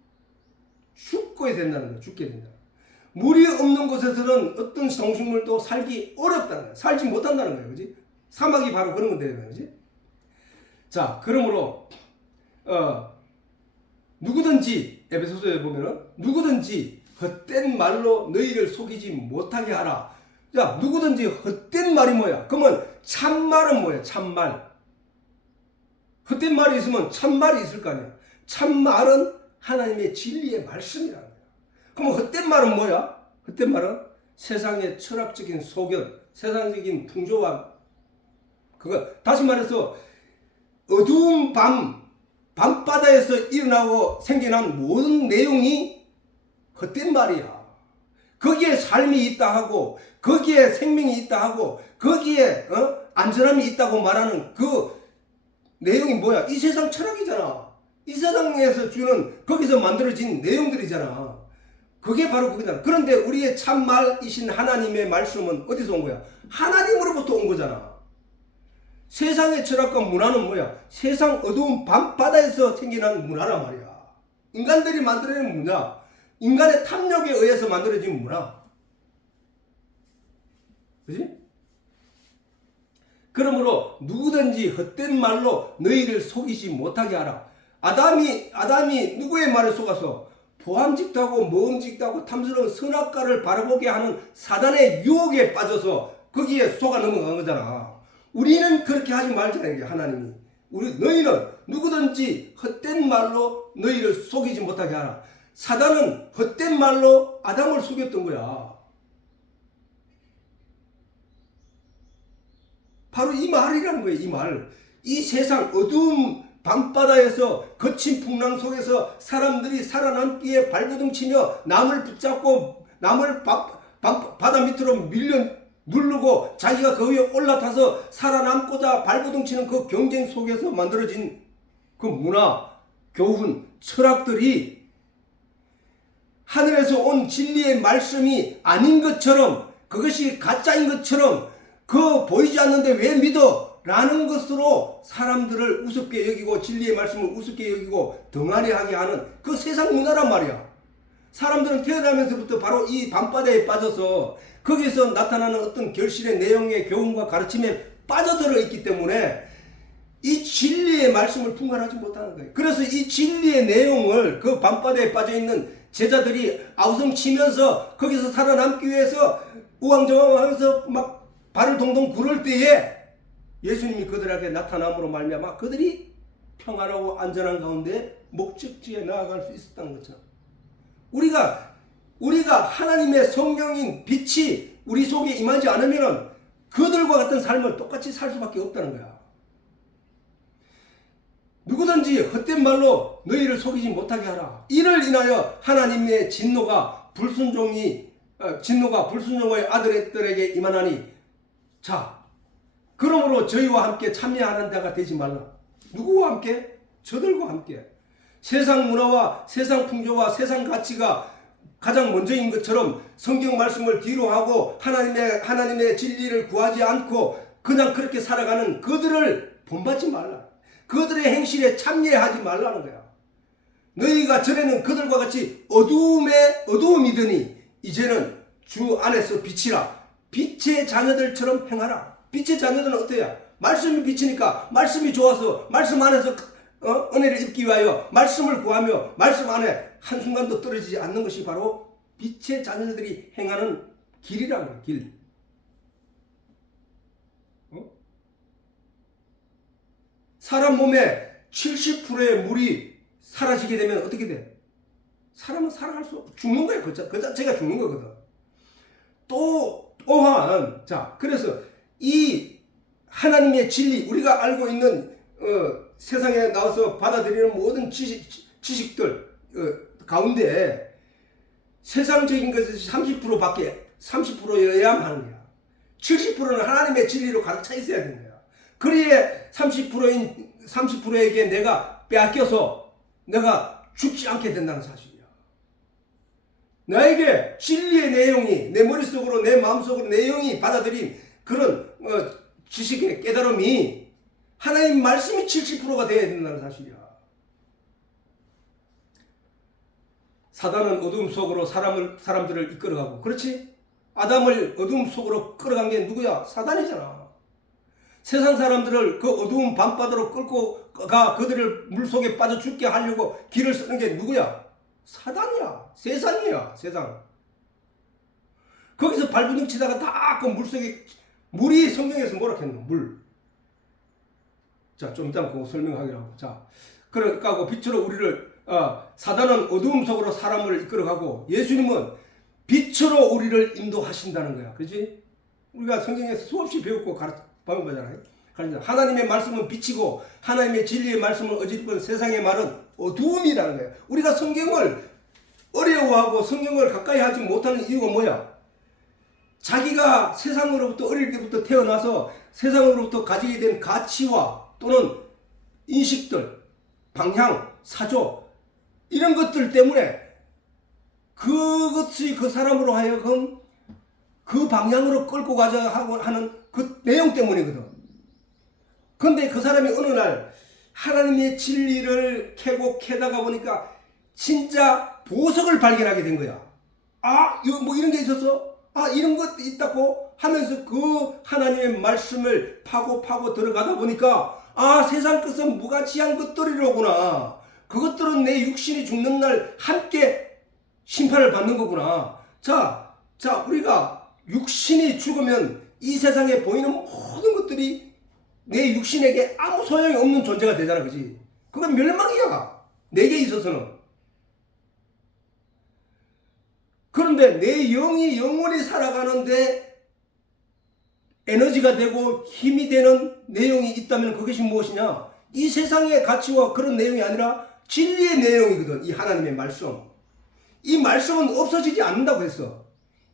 죽게 된다는 거야. 죽게 된다. 물이 없는 곳에서는 어떤 동식물도 살기 어렵다는 거야. 살지 못한다는 거야. 그지? 사막이 바로 그런 건데, 그지? 자, 그러므로 누구든지 에베소서에 보면은 누구든지 헛된 말로 너희를 속이지 못하게 하라. 자, 누구든지 헛된 말이 뭐야? 그러면 참말은 뭐야? 참말. 헛된 말이 있으면 참말이 있을 거 아니야. 참말은 하나님의 진리의 말씀이라는 거야. 그럼 헛된 말은 뭐야? 헛된 말은 세상의 철학적인 소견, 세상적인 풍조와 그거 다시 말해서 어두운 밤바다에서 일어나고 생겨난 모든 내용이 헛된 말이야. 거기에 삶이 있다 하고 거기에 생명이 있다 하고 거기에 안전함이 있다고 말하는 그 내용이 뭐야? 이 세상 철학이잖아. 이 세상에서 주는 거기서 만들어진 내용들이잖아. 그게 바로 그거잖아. 그런데 우리의 참말이신 하나님의 말씀은 어디서 온 거야? 하나님으로부터 온 거잖아. 세상의 철학과 문화는 뭐야? 세상 어두운 밤바다에서 생겨난 문화란 말이야. 인간들이 만들어낸 문화, 인간의 탐욕에 의해서 만들어진 문화. 그지? 그러므로 누구든지 헛된 말로 너희를 속이지 못하게 하라. 아담이 누구의 말을 속아서 보암직도 하고 모험직도 하고 탐스러운 선악과를 바라보게 하는 사단의 유혹에 빠져서 거기에 속아 넘어간 거잖아. 우리는 그렇게 하지 말자는 게 하나님이. 너희는 누구든지 헛된 말로 너희를 속이지 못하게 하라. 사단은 헛된 말로 아담을 속였던 거야. 바로 이 말이라는 거예요. 이 말. 이 세상 어두운 밤바다에서 거친 풍랑 속에서 사람들이 살아남기에 발버둥치며 남을 붙잡고 남을 바다 밑으로 누르고 자기가 그 위에 올라타서 살아남고자 발버둥치는 그 경쟁 속에서 만들어진 그 문화, 교훈, 철학들이 하늘에서 온 진리의 말씀이 아닌 것처럼, 그것이 가짜인 것처럼, 그 보이지 않는데 왜 믿어? 라는 것으로 사람들을 우습게 여기고 진리의 말씀을 우습게 여기고 덩아리하게 하는 그 세상 문화란 말이야. 사람들은 태어나면서부터 바로 이 밤바다에 빠져서 거기서 나타나는 어떤 결실의 내용의 교훈과 가르침에 빠져들어 있기 때문에 이 진리의 말씀을 분간하지 못하는 거예요. 그래서 이 진리의 내용을 그 밤바다에 빠져있는 제자들이 아우성치면서 거기서 살아남기 위해서 우왕좌왕하면서 막 발을 동동 구를 때에 예수님이 그들에게 나타남으로 말미암아 그들이 평안하고 안전한 가운데 목적지에 나아갈 수 있었다는 거죠. 우리가 하나님의 성령인 빛이 우리 속에 임하지 않으면 그들과 같은 삶을 똑같이 살 수밖에 없다는 거야. 누구든지 헛된 말로 너희를 속이지 못하게 하라. 이를 인하여 하나님의 진노가 불순종의 아들들에게 임하나니, 자, 그러므로 저희와 함께 참여하는 자가 되지 말라. 누구와 함께? 저들과 함께. 세상 문화와 세상 풍조와 세상 가치가 가장 먼저인 것처럼 성경 말씀을 뒤로 하고 하나님의 진리를 구하지 않고 그냥 그렇게 살아가는 그들을 본받지 말라. 그들의 행실에 참여하지 말라는 거야. 너희가 전에는 그들과 같이 어두움이더니 이제는 주 안에서 빛이라. 빛의 자녀들처럼 행하라. 빛의 자녀들은 어때요? 말씀이 빛이니까 말씀이 좋아서 말씀 안에서 은혜를 입기 위하여 말씀을 구하며 말씀 안에 한순간도 떨어지지 않는 것이 바로 빛의 자녀들이 행하는 길이라는 거예요. 길. 사람 몸에 70%의 물이 사라지게 되면 어떻게 돼? 사람은 살아갈 수 없고 죽는 거예요. 그 자체가 죽는 거거든. 또한 자, 그래서 이 하나님의 진리, 우리가 알고 있는 세상에 나와서 받아들이는 모든 지식들 가운데 세상적인 것이 30%여야만 하는 거야. 70%는 하나님의 진리로 가득 차 있어야 되는 거야. 그래야 30%에게 내가 빼앗겨서 내가 죽지 않게 된다는 사실이야. 나에게 진리의 내용이 내 머릿속으로 내 마음속으로 내용이 받아들인 그런 지식의 깨달음이 하나님 말씀이 70%가 되어야 된다는 사실이야. 사단은 어둠 속으로 사람들을 이끌어가고, 그렇지? 아담을 어둠 속으로 끌어간 게 누구야? 사단이잖아. 세상 사람들을 그 어두운 밤바다로 끌고 가 그들을 물속에 빠져 죽게 하려고 길을 쓰는 게 누구야? 사단이야. 세상이야. 세상. 거기서 발버둥 치다가 다 그 물속에, 물이 성경에서 뭐라 했노? 물. 자, 좀 이따 그거 설명하기로 하고. 자, 그러니까 빛으로 우리를 사단은 어두움 속으로 사람을 이끌어가고 예수님은 빛으로 우리를 인도하신다는 거야. 그렇지? 우리가 성경에서 수없이 배웠고 배운 거잖아요. 하나님의 말씀은 빛이고 하나님의 진리의 말씀을 어짓건 세상의 말은 어두움이라는 거야. 우리가 성경을 어려워하고 성경을 가까이 하지 못하는 이유가 뭐야? 자기가 세상으로부터 어릴 때부터 태어나서 세상으로부터 가지게 된 가치와 또는 인식들, 방향, 사조 이런 것들 때문에 그것이 그 사람으로 하여금 그 방향으로 끌고 가자 하는 그 내용 때문이거든. 근데 그 사람이 어느 날 하나님의 진리를 캐다가 보니까 진짜 보석을 발견하게 된 거야. 아, 이거 뭐 이런 게 있었어? 아, 이런 것도 있다고 하면서 그 하나님의 말씀을 파고 들어가다 보니까 아, 세상 것은 무가치한 것들이로구나. 그것들은 내 육신이 죽는 날 함께 심판을 받는 거구나. 자, 우리가 육신이 죽으면 이 세상에 보이는 모든 것들이 내 육신에게 아무 소용이 없는 존재가 되잖아, 그지? 그건 멸망이야. 내게 있어서는. 그런데 내 영이 영원히 살아가는데 에너지가 되고 힘이 되는 내용이 있다면 그것이 무엇이냐? 이 세상의 가치와 그런 내용이 아니라 진리의 내용이거든. 이 하나님의 말씀. 이 말씀은 없어지지 않는다고 했어.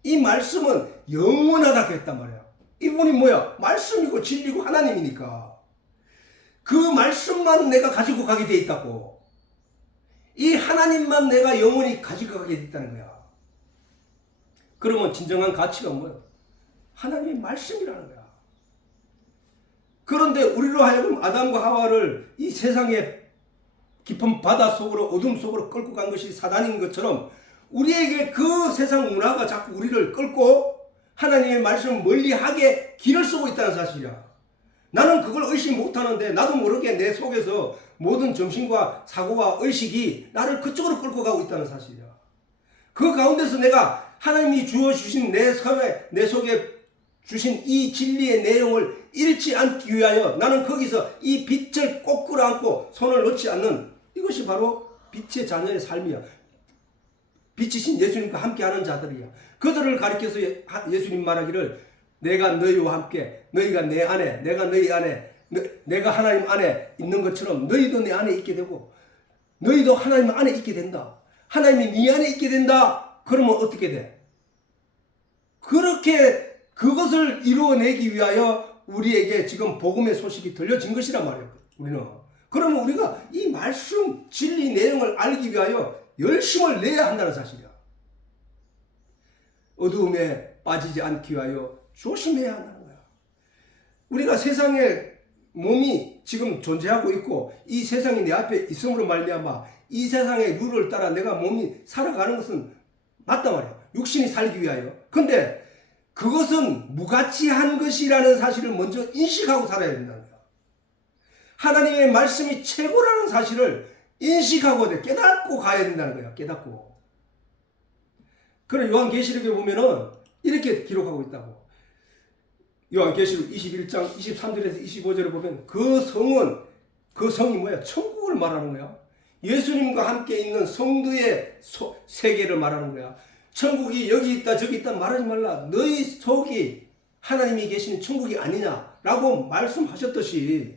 이 말씀은 영원하다고 했단 말이야. 이분이 뭐야? 말씀이고 진리고 하나님이니까. 그 말씀만 내가 가지고 가게 돼 있다고. 이 하나님만 내가 영원히 가지고 가게 돼 있다는 거야. 그러면 진정한 가치가 뭐야? 하나님의 말씀이라는 거야. 그런데 우리로 하여금 아담과 하와를 이 세상의 깊은 바다 속으로 어둠 속으로 끌고 간 것이 사단인 것처럼 우리에게 그 세상 문화가 자꾸 우리를 끌고 하나님의 말씀을 멀리하게 길을 쓰고 있다는 사실이야. 나는 그걸 의식 못하는데 나도 모르게 내 속에서 모든 정신과 사고와 의식이 나를 그쪽으로 끌고 가고 있다는 사실이야. 그 가운데서 내가 하나님이 주어주신 내 속에 주신 이 진리의 내용을 잃지 않기 위하여 나는 거기서 이 빛을 꼭 끌어안고 손을 놓지 않는 이것이 바로 빛의 자녀의 삶이야. 빛이신 예수님과 함께하는 자들이야. 그들을 가리켜서 예수님 말하기를 내가 너희와 함께 너희가 내 안에 내가 너희 안에 내가 하나님 안에 있는 것처럼 너희도 내 안에 있게 되고 너희도 하나님 안에 있게 된다. 하나님이 네 안에 있게 된다. 그러면 어떻게 돼? 그렇게 그것을 이루어내기 위하여 우리에게 지금 복음의 소식이 들려진 것이란 말이에요. 우리는. 그러면 우리가 이 말씀 진리 내용을 알기 위하여 열심을 내야 한다는 사실이야. 어두움에 빠지지 않기 위하여 조심해야 한다는 거야. 우리가 세상에 몸이 지금 존재하고 있고 이 세상이 내 앞에 있음으로 말미암아 이 세상의 룰을 따라 내가 몸이 살아가는 것은 맞단 말이야. 육신이 살기 위하여. 근데 그것은 무가치한 것이라는 사실을 먼저 인식하고 살아야 된다는 거야. 하나님의 말씀이 최고라는 사실을 인식하고 깨닫고 가야 된다는 거야. 깨닫고. 그런 요한계시록에 보면은 이렇게 기록하고 있다고. 요한계시록 21장 23절에서 25절에 보면 그 성이 뭐야? 천국을 말하는 거야. 예수님과 함께 있는 성도의 세계를 말하는 거야. 천국이 여기 있다 저기 있다 말하지 말라. 너희 속이 하나님이 계시는 천국이 아니냐라고 말씀하셨듯이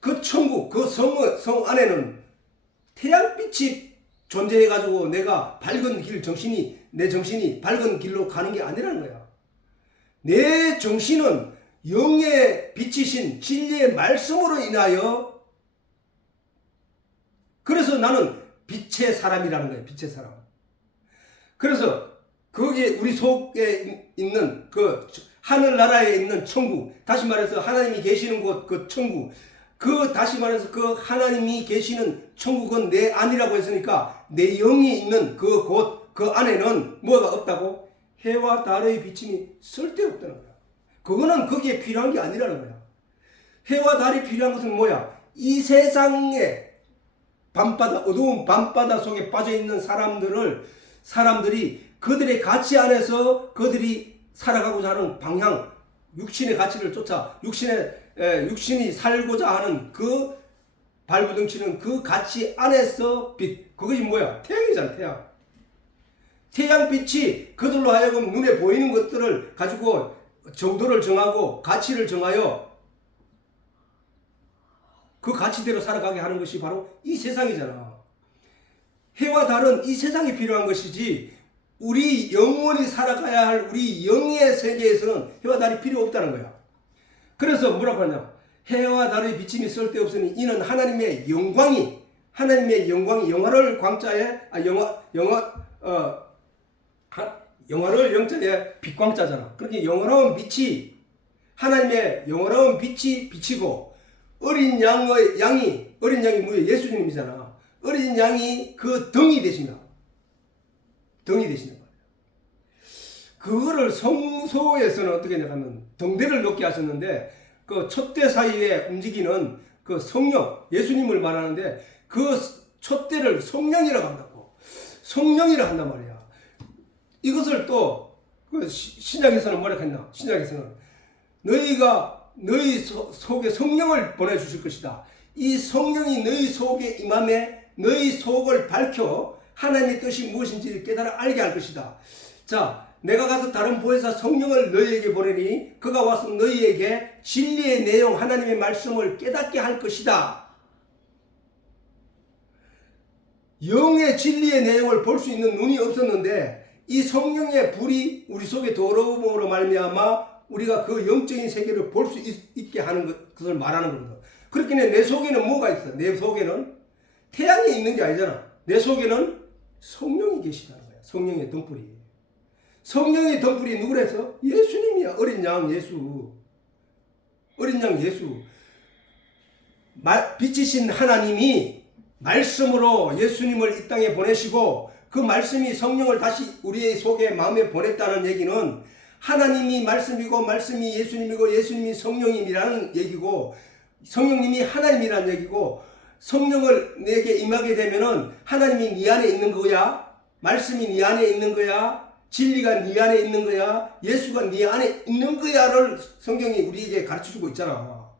그 천국, 그 성 안에는 태양빛이 존재해가지고 내가 밝은 길 내 정신이 밝은 길로 가는 게 아니라는 거야. 내 정신은 영의 빛이신 진리의 말씀으로 인하여 그래서 나는 빛의 사람이라는 거예요. 빛의 사람. 그래서 거기에 우리 속에 있는 그 하늘나라에 있는 천국, 다시 말해서 하나님이 계시는 곳 그 천국, 다시 말해서 그 하나님이 계시는 천국은 내 안이라고 했으니까 내 영이 있는 그 곳, 그 안에는 뭐가 없다고? 해와 달의 비침이 쓸데없다는 거야. 그거는 거기에 필요한 게 아니라는 거야. 해와 달이 필요한 것은 뭐야? 이 세상의 어두운 밤바다 속에 빠져있는 사람들이 그들의 가치 안에서 그들이 살아가고자 하는 방향, 육신의 가치를 쫓아 육신이 살고자 하는 그 발부둥치는 그 가치 안에서 빛, 그것이 뭐야? 태양이잖아. 태양빛이 그들로 하여금 눈에 보이는 것들을 가지고 정도를 정하고 가치를 정하여 그 가치대로 살아가게 하는 것이 바로 이 세상이잖아. 해와 달은 이 세상이 필요한 것이지 우리 영원히 살아가야 할 우리 영의 세계에서는 해와 달이 필요 없다는 거야. 그래서 뭐라고 하냐? 해와 달의 비침이 쓸데없으니 이는 하나님의 영광이 영화를 광자에 영화를 영자에 빛광자잖아. 그렇게 영원한 빛이 하나님의 영원한 빛이 비치고 어린 양이 뭐예요? 예수님이잖아. 어린 양이 그 등이 되십니다. 등이 되시는 거예요. 그거를 성소에서는 어떻게 하냐면 등대를 놓게 하셨는데 그 촛대 사이에 움직이는 그 성령, 예수님을 말하는데 그 촛대를 성령이라고 한다고. 성령이라 한단 말이야. 이것을 또 그 신약에서는 뭐라고 했나? 신약에서는 너희가 너희 속에 성령을 보내주실 것이다. 이 성령이 너희 속에 임함에 너희 속을 밝혀 하나님의 뜻이 무엇인지를 깨달아 알게 할 것이다. 자, 내가 가서 다른 보혜사 성령을 너희에게 보내니 그가 와서 너희에게 진리의 내용 하나님의 말씀을 깨닫게 할 것이다. 영의 진리의 내용을 볼 수 있는 눈이 없었는데 이 성령의 불이 우리 속에 들어옴으로 말미암아 우리가 그 영적인 세계를 볼 수 있게 하는 것을 말하는 거거든. 그렇긴 해. 내 속에는 뭐가 있어? 내 속에는 태양이 있는 게 아니잖아. 내 속에는 성령이 계시다는 거야. 성령의 등불이. 성령의 등불이 누구래서? 예수님이야. 어린 양 예수. 어린 양 예수. 빛이신 하나님이 말씀으로 예수님을 이 땅에 보내시고 그 말씀이 성령을 다시 우리의 속에 마음에 보냈다는 얘기는 하나님이 말씀이고 말씀이 예수님이고 예수님이 성령님이라는 얘기고 성령님이 하나님이라는 얘기고 성령을 내게 임하게 되면은 하나님이 네 안에 있는 거야. 말씀이 네 안에 있는 거야. 진리가 네 안에 있는 거야. 예수가 네 안에 있는 거야를 성경이 우리에게 가르쳐주고 있잖아.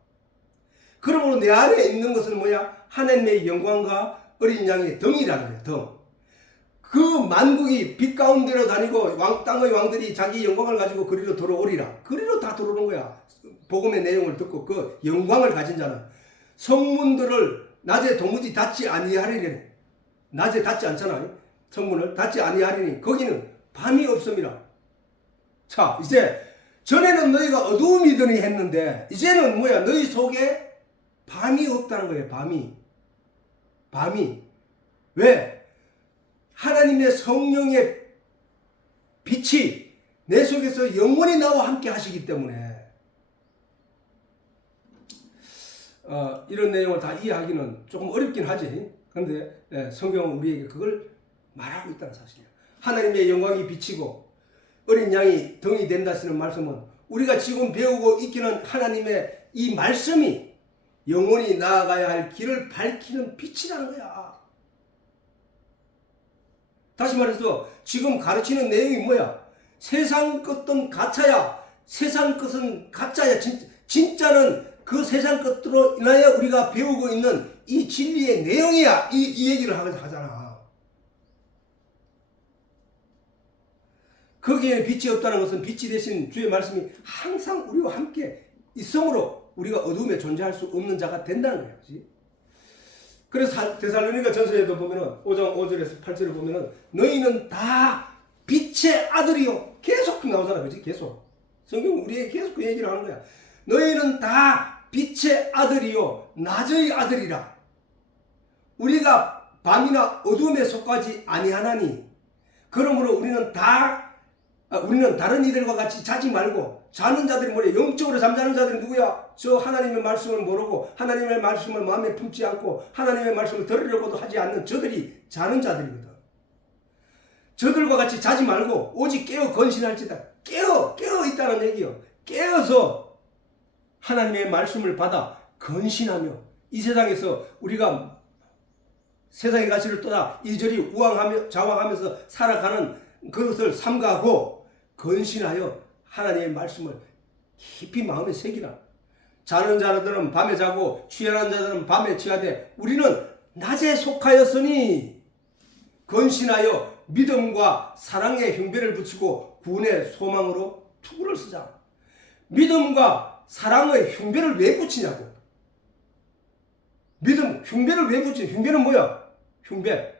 그러므로 내 안에 있는 것은 뭐야? 하나님의 영광과 어린 양의 덩이라는 거야. 덩. 그 만국이 빛 가운데로 다니고 땅의 왕들이 자기 영광을 가지고 그리로 들어오리라. 그리로 다 들어오는 거야. 복음의 내용을 듣고 그 영광을 가진 자는 성문들을 낮에 도무지 닫지 아니하리니. 낮에 닫지 않잖아. 성문을 닫지 아니하리니 거기는 밤이 없습니다. 자, 이제 전에는 너희가 어두움이더니 했는데 이제는 뭐야? 너희 속에 밤이 없다는 거예요. 밤이. 왜? 하나님의 성령의 빛이 내 속에서 영원히 나와 함께 하시기 때문에 이런 내용을 다 이해하기는 조금 어렵긴 하지. 그런데 성경은 우리에게 그걸 말하고 있다는 사실이에요. 하나님의 영광이 비치고 어린 양이 등이 된다시는 말씀은 우리가 지금 배우고 있기는 하나님의 이 말씀이 영원히 나아가야 할 길을 밝히는 빛이라는 거야. 다시 말해서 지금 가르치는 내용이 뭐야? 세상 것은 가짜야. 세상 것은 가짜야. 진짜는 그 세상 것으로 인하여 우리가 배우고 있는 이 진리의 내용이야. 이 얘기를 하잖아. 거기에 빛이 없다는 것은 빛이 되신 주의 말씀이 항상 우리와 함께 있음으로 우리가 어둠에 존재할 수 없는 자가 된다는 거야. 그렇지? 그래서 데살로니가 전서에도 보면은 5장 5절에서 8절을 보면은 너희는 다 빛의 아들이요. 계속 나오잖아. 그렇지? 계속. 성경은 우리에게 계속 그 얘기를 하는 거야. 너희는 다 빛의 아들이요. 낮의 아들이라. 우리가 밤이나 어둠에 속하지 아니하나니. 그러므로 우리는 다른 이들과 같이 자지 말고 자는 자들이 뭐래? 영적으로 잠자는 자들이 누구야? 저 하나님의 말씀을 모르고 하나님의 말씀을 마음에 품지 않고 하나님의 말씀을 들으려고도 하지 않는 저들이 자는 자들이거든. 저들과 같이 자지 말고 오직 깨어 건신할지다. 깨어 있다는 얘기요. 깨어서 하나님의 말씀을 받아 건신하며 이 세상에서 우리가 세상의 가치를 떠나 이리저리 우왕하며 좌왕하면서 살아가는 그것을 삼가하고 건신하여 하나님의 말씀을 깊이 마음에 새기라. 자는 자들은 밤에 자고 취하는 자들은 밤에 취하되 우리는 낮에 속하였으니 건신하여 믿음과 사랑의 형배를 붙이고 구원의 소망으로 투구를 쓰자. 믿음과 사랑의 형배를 왜 붙이냐고. 흉배를 왜 붙이냐? 흉배는 뭐야? 흉배.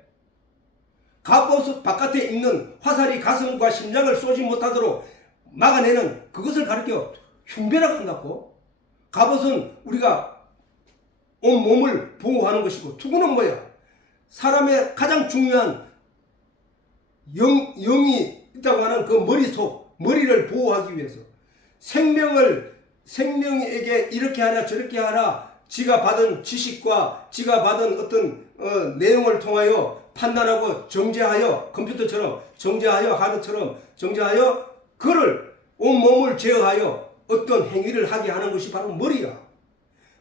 갑옷 바깥에 있는 화살이 가슴과 심장을 쏘지 못하도록 막아내는 그것을 가리켜 흉배라고 한다고. 갑옷은 우리가 온 몸을 보호하는 것이고, 투구는 뭐야? 사람의 가장 중요한 영이 있다고 하는 그 머리를 보호하기 위해서 생명에게 이렇게 하라 저렇게 하라, 지가 받은 지식과 지가 받은 어떤 내용을 통하여 판단하고 정죄하여, 컴퓨터처럼 정죄하여, 하드처럼 정죄하여 그를 온 몸을 제어하여 어떤 행위를 하게 하는 것이 바로 머리야.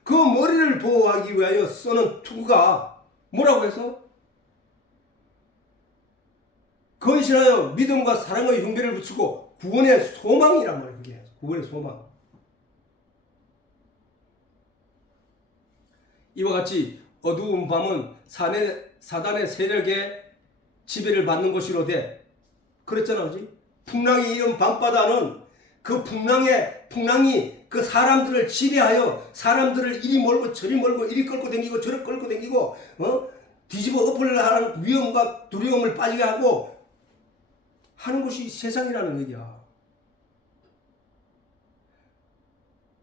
그 머리를 보호하기 위하여 쓰는 투구가 뭐라고 해서? 건실하여 믿음과 사랑의 흉배를 붙이고 구원의 소망이란 말이에요. 그게 구원의 소망. 이와 같이 어두운 밤은 사단의 세력에 지배를 받는 것이로되, 그랬잖아, 그지? 풍랑이 이른 밤바다는 그 풍랑이 그 사람들을 지배하여 사람들을 이리 몰고 저리 몰고, 이리 끌고 다니고 저리 끌고 다니고, 뒤집어 엎으려 하는 위험과 두려움을 빠지게 하고 하는 것이 세상이라는 얘기야.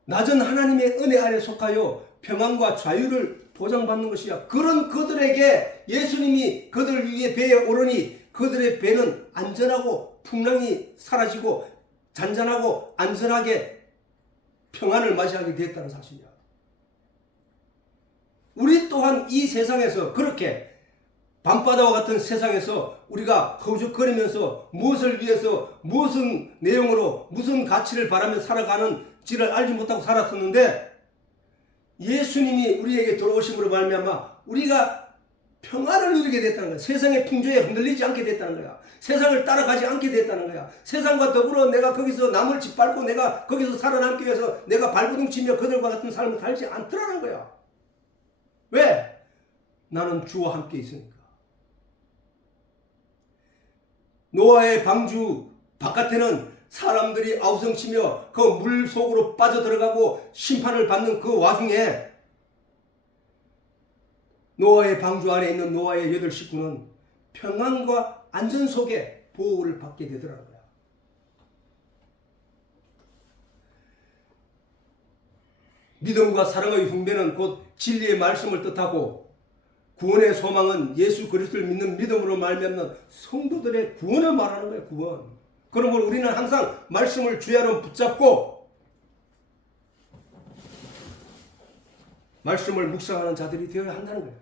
낮은 하나님의 은혜 아래 속하여 평안과 자유를 보장받는 것이야. 그런 그들에게 예수님이 그들 위에 배에 오르니 그들의 배는 안전하고 풍랑이 사라지고 잔잔하고 안전하게 평안을 맞이하게 됐다는 사실이야. 우리 또한 이 세상에서 그렇게 밤바다와 같은 세상에서 우리가 허우적거리면서 무엇을 위해서 무슨 내용으로 무슨 가치를 바라며 살아가는지를 알지 못하고 살았었는데, 예수님이 우리에게 돌아오심으로 말미암아 우리가 평안을 누리게 됐다는 거야. 세상의 풍조에 흔들리지 않게 됐다는 거야. 세상을 따라가지 않게 됐다는 거야. 세상과 더불어 내가 거기서 남을 짓밟고 내가 거기서 살아남기 위해서 내가 발버둥치며 그들과 같은 삶을 살지 않더라는 거야. 왜? 나는 주와 함께 있으니까. 노아의 방주 바깥에는 사람들이 아우성치며 그 물 속으로 빠져들어가고 심판을 받는 그 와중에 노아의 방주 안에 있는 노아의 8 식구는 평안과 안전 속에 보호를 받게 되더라는 거야. 믿음과 사랑의 흉배는 곧 진리의 말씀을 뜻하고, 구원의 소망은 예수 그리스도를 믿는 믿음으로 말미암는 성도들의 구원을 말하는 거예요. 구원. 그러므로 우리는 항상 말씀을 주야로 붙잡고 말씀을 묵상하는 자들이 되어야 한다는 거예요.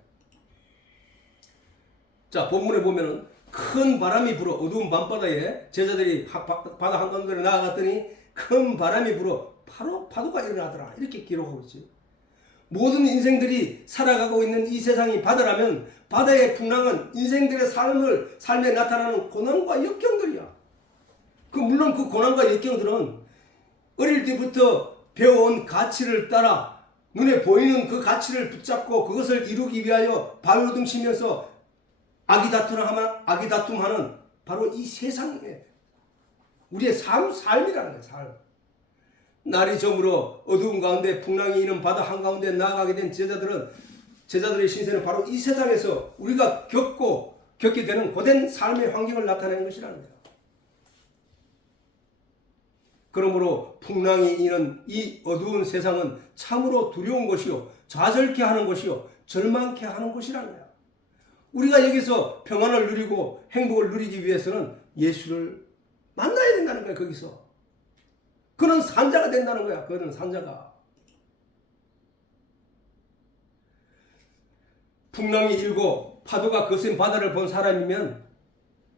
자, 본문에 보면은 큰 바람이 불어 어두운 밤바다에 제자들이 바다 한가운데로 나아갔더니 큰 바람이 불어 바로 파도가 일어나더라. 이렇게 기록하고 있지. 모든 인생들이 살아가고 있는 이 세상이 바다라면 바다의 풍랑은 인생들의 삶에 나타나는 고난과 역경들이야. 물론 그 고난과 역경들은 어릴 때부터 배워온 가치를 따라 눈에 보이는 그 가치를 붙잡고 그것을 이루기 위하여 발버둥치면서 아기다툼하는 바로 이 세상에 우리의 삶이라는 거예요. 삶. 날이 저물어 어두운 가운데 풍랑이 있는 바다 한가운데 나아가게 된 제자들의 신세는 바로 이 세상에서 우리가 겪게 되는 고된 삶의 환경을 나타내는 것이라는 거예요. 그러므로 풍랑이 있는 이 어두운 세상은 참으로 두려운 것이요, 좌절케 하는 것이요, 절망케 하는 것이라는 거야. 우리가 여기서 평안을 누리고 행복을 누리기 위해서는 예수를 만나야 된다는 거야. 거기서 그는 산자가 된다는 거야. 그는 산자가. 풍랑이 일고 파도가 거센 바다를 본 사람이면,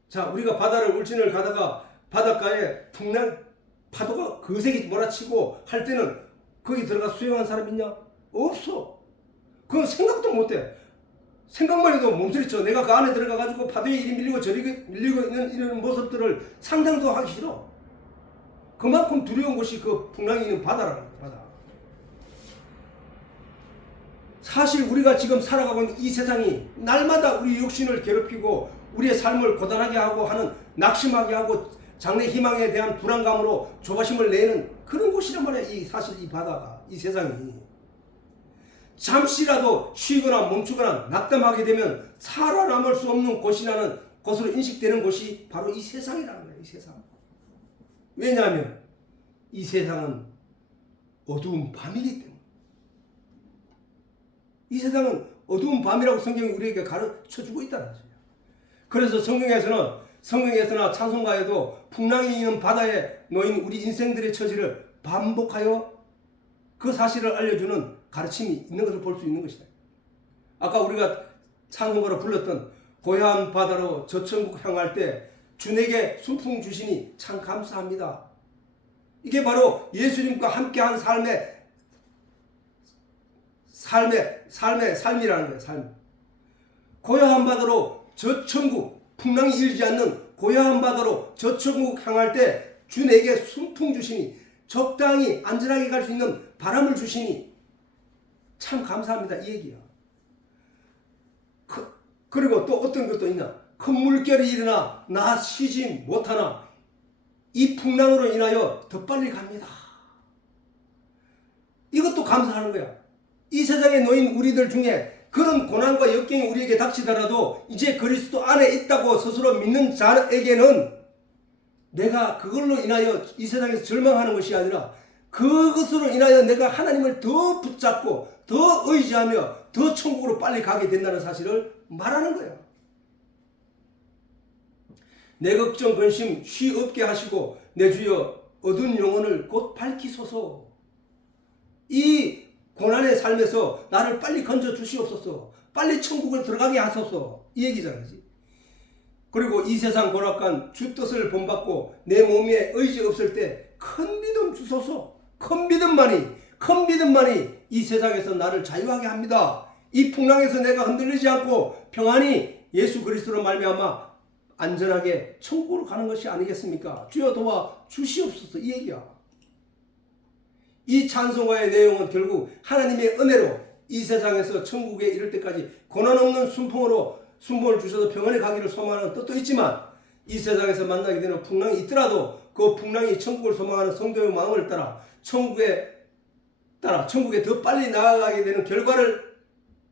자, 우리가 바다를 울진을 가다가 바닷가에 파도가 거세게 몰아치고 할 때는 거기 들어가 수영한 사람 있냐? 없어. 그건 생각도 못해. 생각만 해도 몸서리쳐. 내가 그 안에 들어가가지고 파도에 이리 밀리고 저리 밀리고 있는 이런 모습들을 상상도 하기 싫어. 그만큼 두려운 곳이 그 풍랑이 있는 바다라는 거야. 바다. 사실 우리가 지금 살아가고 있는 이 세상이 날마다 우리 육신을 괴롭히고 우리의 삶을 고단하게 하고 하는, 낙심하게 하고 장래 희망에 대한 불안감으로 조바심을 내는 그런 곳이란 말이야. 사실 이 바다가, 이 세상이. 잠시라도 쉬거나 멈추거나 낙담하게 되면 살아남을 수 없는 곳이라는 것으로 인식되는 곳이 바로 이 세상이라는 거예요. 이 세상. 왜냐하면 이 세상은 어두운 밤이기 때문에. 이 세상은 어두운 밤이라고 성경이 우리에게 가르쳐주고 있다는 거죠. 그래서 성경에서나 찬송가에도 풍랑이 있는 바다에 놓인 우리 인생들의 처지를 반복하여 그 사실을 알려주는 가르침이 있는 것을 볼 수 있는 것이다. 아까 우리가 찬송가로 불렀던 고요한 바다로 저 천국 향할 때 주에게 순풍 주시니 참 감사합니다. 이게 바로 예수님과 함께한 삶이라는 거예요. 삶. 고요한 바다로 저 천국, 풍랑이 일지 않는 고요한 바다로 저 천국 향할 때 주 내게 순풍 주시니, 적당히 안전하게 갈 수 있는 바람을 주시니 참 감사합니다. 이 얘기야. 그리고 또 어떤 것도 있나? 큰 물결이 일어나 나 쉬지 못하나 이 풍랑으로 인하여 더 빨리 갑니다. 이것도 감사하는 거야. 이 세상에 놓인 우리들 중에 그런 고난과 역경이 우리에게 닥치더라도 이제 그리스도 안에 있다고 스스로 믿는 자에게는 내가 그걸로 인하여 이 세상에서 절망하는 것이 아니라 그것으로 인하여 내가 하나님을 더 붙잡고 더 의지하며 더 천국으로 빨리 가게 된다는 사실을 말하는 거예요. 내 걱정 근심 쉬 없게 하시고 내 주여 어두운 영혼을 곧 밝히소서. 이 고난의 삶에서 나를 빨리 건져 주시옵소서. 빨리 천국을 들어가게 하소서. 이 얘기잖아요. 그리고 이 세상 고락간 주 뜻을 본받고 내 몸에 의지 없을 때 큰 믿음 주소서. 큰 믿음만이 이 세상에서 나를 자유하게 합니다. 이 풍랑에서 내가 흔들리지 않고 평안히 예수 그리스도로 말미암아 안전하게 천국으로 가는 것이 아니겠습니까? 주여 도와 주시옵소서. 이 얘기야. 이 찬송가의 내용은 결국 하나님의 은혜로 이 세상에서 천국에 이를 때까지 고난 없는 순풍을 주셔서 평안히 가기를 소망하는 뜻도 있지만, 이 세상에서 만나게 되는 풍랑이 있더라도 그 풍랑이 천국을 소망하는 성도의 마음을 따라 천국에 더 빨리 나아가게 되는 결과를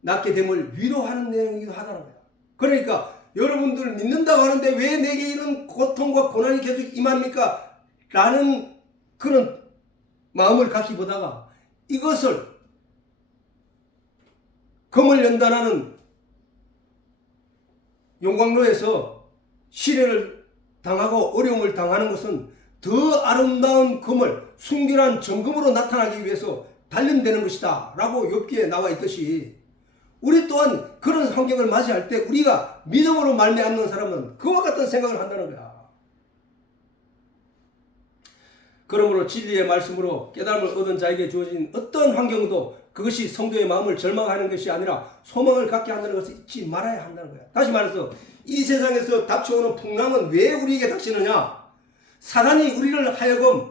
낳게 됨을 위로하는 내용이기도 하다는 거야. 그러니까 여러분들 믿는다고 하는데 왜 내게 이런 고통과 고난이 계속 임합니까? 라는 그런 마음을 갖기보다가 이것을 금을 연단하는 용광로에서 시련을 당하고 어려움을 당하는 것은 더 아름다운 금을 순결한 정금으로 나타나기 위해서 단련되는 것이다 라고 욥기에 나와 있듯이, 우리 또한 그런 환경을 맞이할 때 우리가 믿음으로 말미암는 사람은 그와 같은 생각을 한다는 거야. 그러므로 진리의 말씀으로 깨달음을 얻은 자에게 주어진 어떤 환경도 그것이 성도의 마음을 절망하는 것이 아니라 소망을 갖게 한다는 것을 잊지 말아야 한다는 거야. 다시 말해서 이 세상에서 닥쳐오는 풍랑은 왜 우리에게 닥치느냐? 사단이 우리를 하여금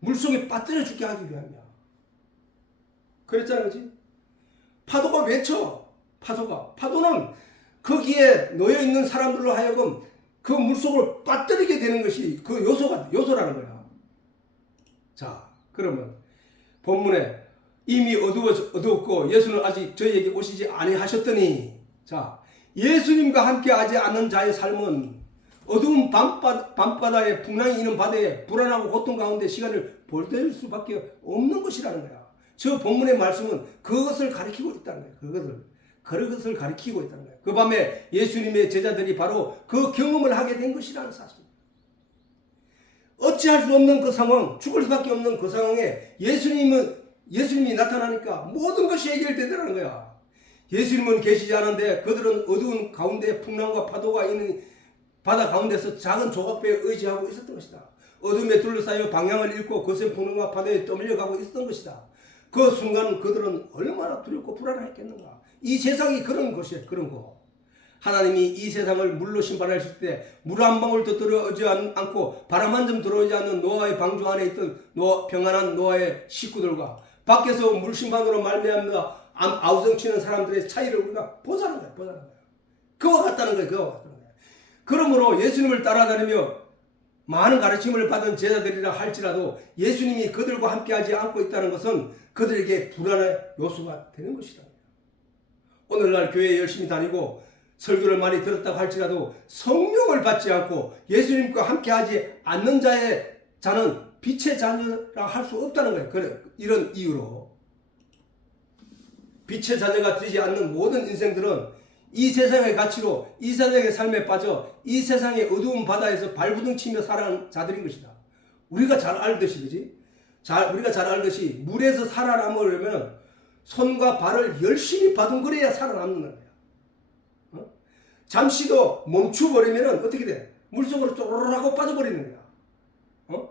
물속에 빠뜨려 죽게 하기 위함이야. 그랬잖아, 그렇지? 파도가 외쳐. 파도는 거기에 놓여있는 사람들로 하여금 그 물속으로 빠뜨리게 되는 것이 그 요소라는 거야. 자, 그러면 본문에 이미 어두웠고 예수는 아직 저희에게 오시지 아니하셨더니, 자, 예수님과 함께 하지 않는 자의 삶은 어두운 밤바다에 풍랑이 있는 바다에 불안하고 고통 가운데 시간을 보낼 수밖에 없는 것이라는 거야. 저 본문의 말씀은 그것을 가리키고 있다는 거예요. 그것을 가리키고 있다는 거예요. 그 밤에 예수님의 제자들이 바로 그 경험을 하게 된 것이라는 사실. 어찌할 수 없는 그 상황, 죽을 수밖에 없는 그 상황에 예수님이 나타나니까 모든 것이 해결되더라는 거야. 예수님은 계시지 않은데 그들은 어두운 가운데 풍랑과 파도가 있는 바다 가운데서 작은 조각배에 의지하고 있었던 것이다. 어둠에 둘러싸여 방향을 잃고 거센 풍랑과 파도에 떠밀려가고 있었던 것이다. 그 순간 그들은 얼마나 두렵고 불안했겠는가. 이 세상이 그런 것이에요. 그런 거. 하나님이 이 세상을 물로 심판하실 때 물 한 방울도 들어오지 않고 바람 한 점 들어오지 않는 노아의 방주 안에 있던 평안한 노아의 식구들과 밖에서 물 심판으로 말미암아 아우성치는 사람들의 차이를 우리가 보자는 거야. 그와 같다는 거야. 그러므로 예수님을 따라다니며 많은 가르침을 받은 제자들이라 할지라도 예수님이 그들과 함께하지 않고 있다는 것은 그들에게 불안의 요소가 되는 것이다. 오늘날 교회에 열심히 다니고 설교를 많이 들었다고 할지라도 성령을 받지 않고 예수님과 함께하지 않는 자는 빛의 자녀라 할 수 없다는 거예요. 그래, 이런 이유로 빛의 자녀가 되지 않는 모든 인생들은 이 세상의 가치로 이 세상의 삶에 빠져 이 세상의 어두운 바다에서 발부둥치며 살아가는 자들인 것이다. 우리가 잘 알듯이, 그지? 우리가 잘 알듯이 물에서 살아남으려면 손과 발을 열심히 바둥거려야 살아남는 거야. 잠시도 멈춰버리면 어떻게 돼? 물속으로 쪼르르 하고 빠져버리는 거야.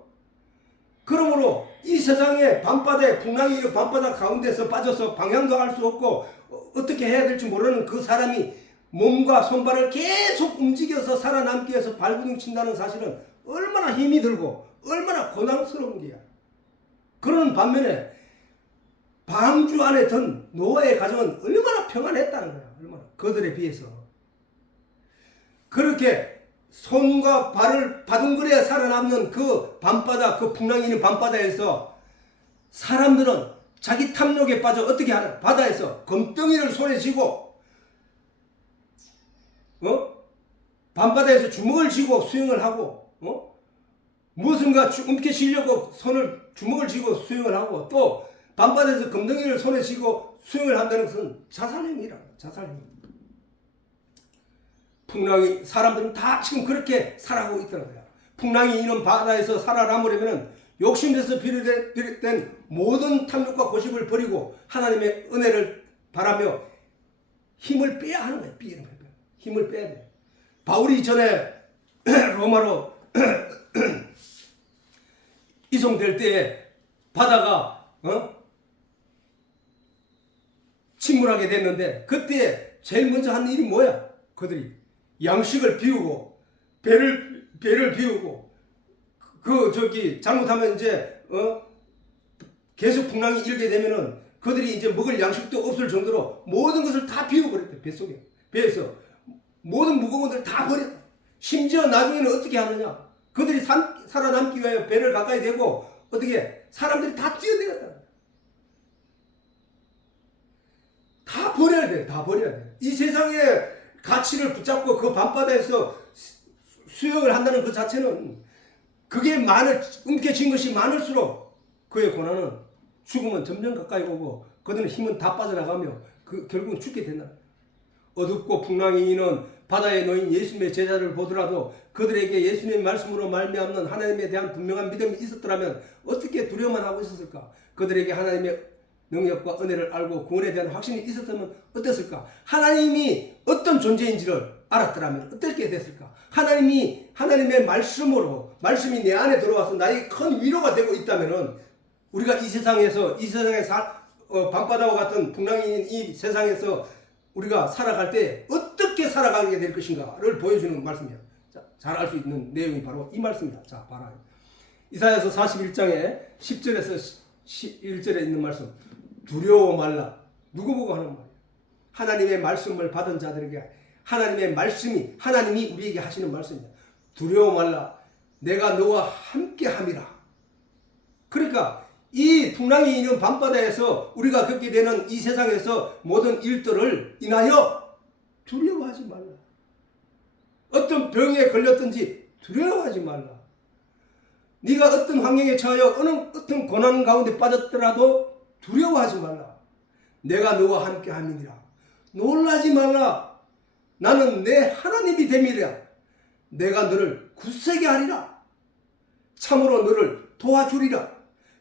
그러므로 이 세상의 밤바다에 풍랑이 밤바다 가운데서 빠져서 방향도 알 수 없고 어떻게 해야 될지 모르는 그 사람이 몸과 손발을 계속 움직여서 살아남기 위해서 발부둥 친다는 사실은 얼마나 힘이 들고 얼마나 고난스러운 게야. 그러는 반면에 방주 안에 든 노아의 가정은 얼마나 평안했다는 거야. 얼마나 그들에 비해서. 그렇게 손과 발을 바둥거려야 살아남는 그 밤바다, 그 풍랑이 있는 밤바다에서 사람들은 자기 탐욕에 빠져 어떻게 하나? 바다에서 검덩이를 손에 쥐고 밤바다에서 주먹을 쥐고 수영을 하고 무엇인가 움켜쥐려고 주먹을 쥐고 수영을 하고 또 밤바다에서 검덩이를 손에 쥐고 수영을 한다는 것은 자살행위라. 자살행위. 풍랑이 사람들은 다 지금 그렇게 살아가고 있다는 거야. 풍랑이 있는 바다에서 살아남으려면 욕심에서 비롯된 모든 탐욕과 고집을 버리고 하나님의 은혜를 바라며 힘을 빼야 하는 거야. 힘을 빼야 돼. 바울이 전에 로마로 이송될 때에 바다가 침몰하게 됐는데 그때 제일 먼저 한 일이 뭐야? 그들이 양식을 비우고 배를 비우고 잘못하면 이제 계속 풍랑이 일게 되면은 그들이 이제 먹을 양식도 없을 정도로 모든 것을 다 비워버렸대. 배에서 모든 무거운 것을 다 버렸다. 심지어 나중에는 어떻게 하느냐? 그들이 살아남기 위해 배를 가까이 대고 어떻게 사람들이 다 뛰어내렸다. 다 버려야 돼. 다 버려야 돼. 이 세상의 가치를 붙잡고 그 밤바다에서 수영을 한다는 그 자체는 그게 움켜쥔 것이 많을수록 그의 고난은 죽음은 점점 가까이 오고 그들은 힘은 다 빠져나가며 결국은 죽게 된다. 어둡고 풍랑이 있는 바다에 놓인 예수님의 제자를 보더라도 그들에게 예수님의 말씀으로 말미암는 하나님에 대한 분명한 믿음이 있었더라면 어떻게 두려워만 하고 있었을까? 그들에게 하나님의 능력과 은혜를 알고 구원에 대한 확신이 있었다면 어땠을까? 하나님이 어떤 존재인지를 알았더라면 어떻게 됐을까? 하나님의 말씀이 내 안에 들어와서 나의 큰 위로가 되고 있다면은 우리가 이 세상에 밤바다와 같은 풍랑이 있는 이 세상에서 우리가 살아갈 때 어떻게 살아가게 될 것인가를 보여주는 말씀이야. 잘 알 수 있는 내용이 바로 이 말씀이다. 자, 봐라. 이사야서 41장에 10절에서 11절에 있는 말씀. 두려워 말라. 누구 보고 하는 말이야? 하나님의 말씀을 받은 자들에게 하나님이 우리에게 하시는 말씀이야. 두려워 말라. 내가 너와 함께 함이라. 그러니까 이 풍랑이 있는 밤바다에서 우리가 겪게 되는 이 세상에서 모든 일들을 인하여 두려워하지 말라. 어떤 병에 걸렸든지 두려워하지 말라. 네가 어떤 환경에 처하여 어떤 고난 가운데 빠졌더라도 두려워하지 말라. 내가 너와 함께 함이니라. 놀라지 말라. 나는 내 하나님이 됨이라. 내가 너를 굳세게 하리라. 참으로 너를 도와주리라.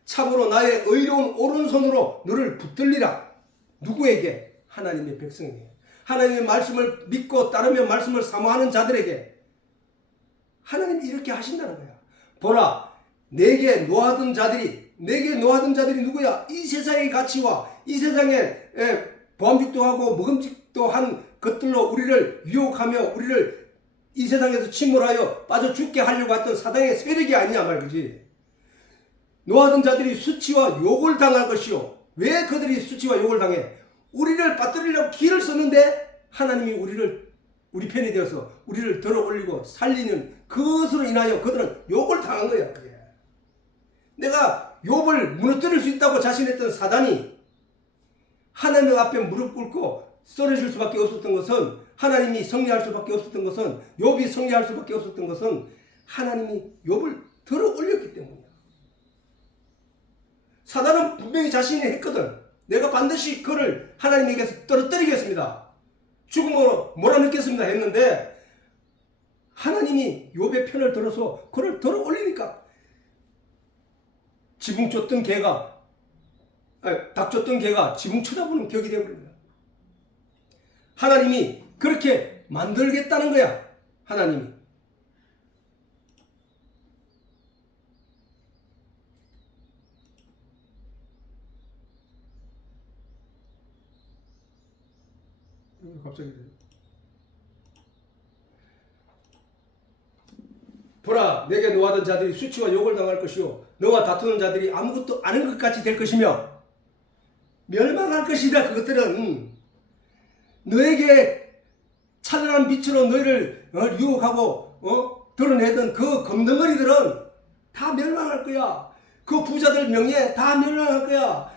참으로 나의 의로운 오른손으로 너를 붙들리라. 누구에게? 하나님의 백성에게. 하나님의 말씀을 믿고 따르며 말씀을 사모하는 자들에게 하나님이 이렇게 하신다는 거야. 보라, 내게 노하던 자들이 누구야? 이 세상의 가치와 이 세상의 보암직도 하고 먹음직도 한 것들로 우리를 유혹하며 우리를 이 세상에서 침몰하여 빠져 죽게 하려고 했던 사단의 세력이 아니냐 말이지. 노하던 자들이 수치와 욕을 당할 것이요. 왜 그들이 수치와 욕을 당해? 우리를 빠뜨리려고 길을 썼는데 하나님이 우리 편이 되어서 우리를 들어 올리고 살리는 그것으로 인하여 그들은 욕을 당한 거야. 그게. 내가 욥을 무너뜨릴 수 있다고 자신했던 사단이 하나님 앞에 무릎 꿇고 쓰러질 수밖에 없었던 것은 하나님이 승리할 수밖에 없었던 것은, 욥이 승리할 수밖에 없었던 것은 하나님이 욥을 들어 올렸기 때문이야. 사단은 분명히 자신이 했거든. 내가 반드시 그를 하나님에게서 떨어뜨리겠습니다. 죽음으로 몰아넣겠습니다 했는데 하나님이 욥의 편을 들어서 그를 들어 올리니까 지붕 쫓던 개가, 닭 쫓던 개가 지붕 쳐다보는 격이 되어버립니다. 하나님이 그렇게 만들겠다는 거야. 하나님이. 갑자기 보라, 내게 노하던 자들이 수치와 욕을 당할 것이요 너와 다투는 자들이 아무것도 아는 것 같이 될 것이며 멸망할 것이다. 그것들은 너에게 찬란한 빛으로 너희를 유혹하고 드러내던 그 검덩어리들은 다 멸망할 거야. 그 부자들 명예 다 멸망할 거야.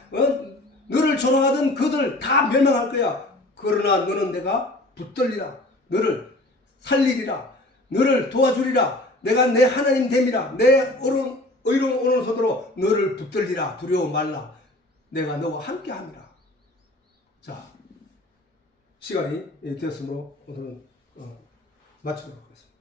너를 조롱하던 그들 다 멸망할 거야. 그러나 너는 내가 붙들리라. 너를 살리리라. 너를 도와주리라. 내가 내 하나님 됨이라. 내 의로운 오른손으로 너를 붙들리라. 두려워 말라. 내가 너와 함께 함이라. 자, 시간이 되었으므로 오늘은 마치도록 하겠습니다.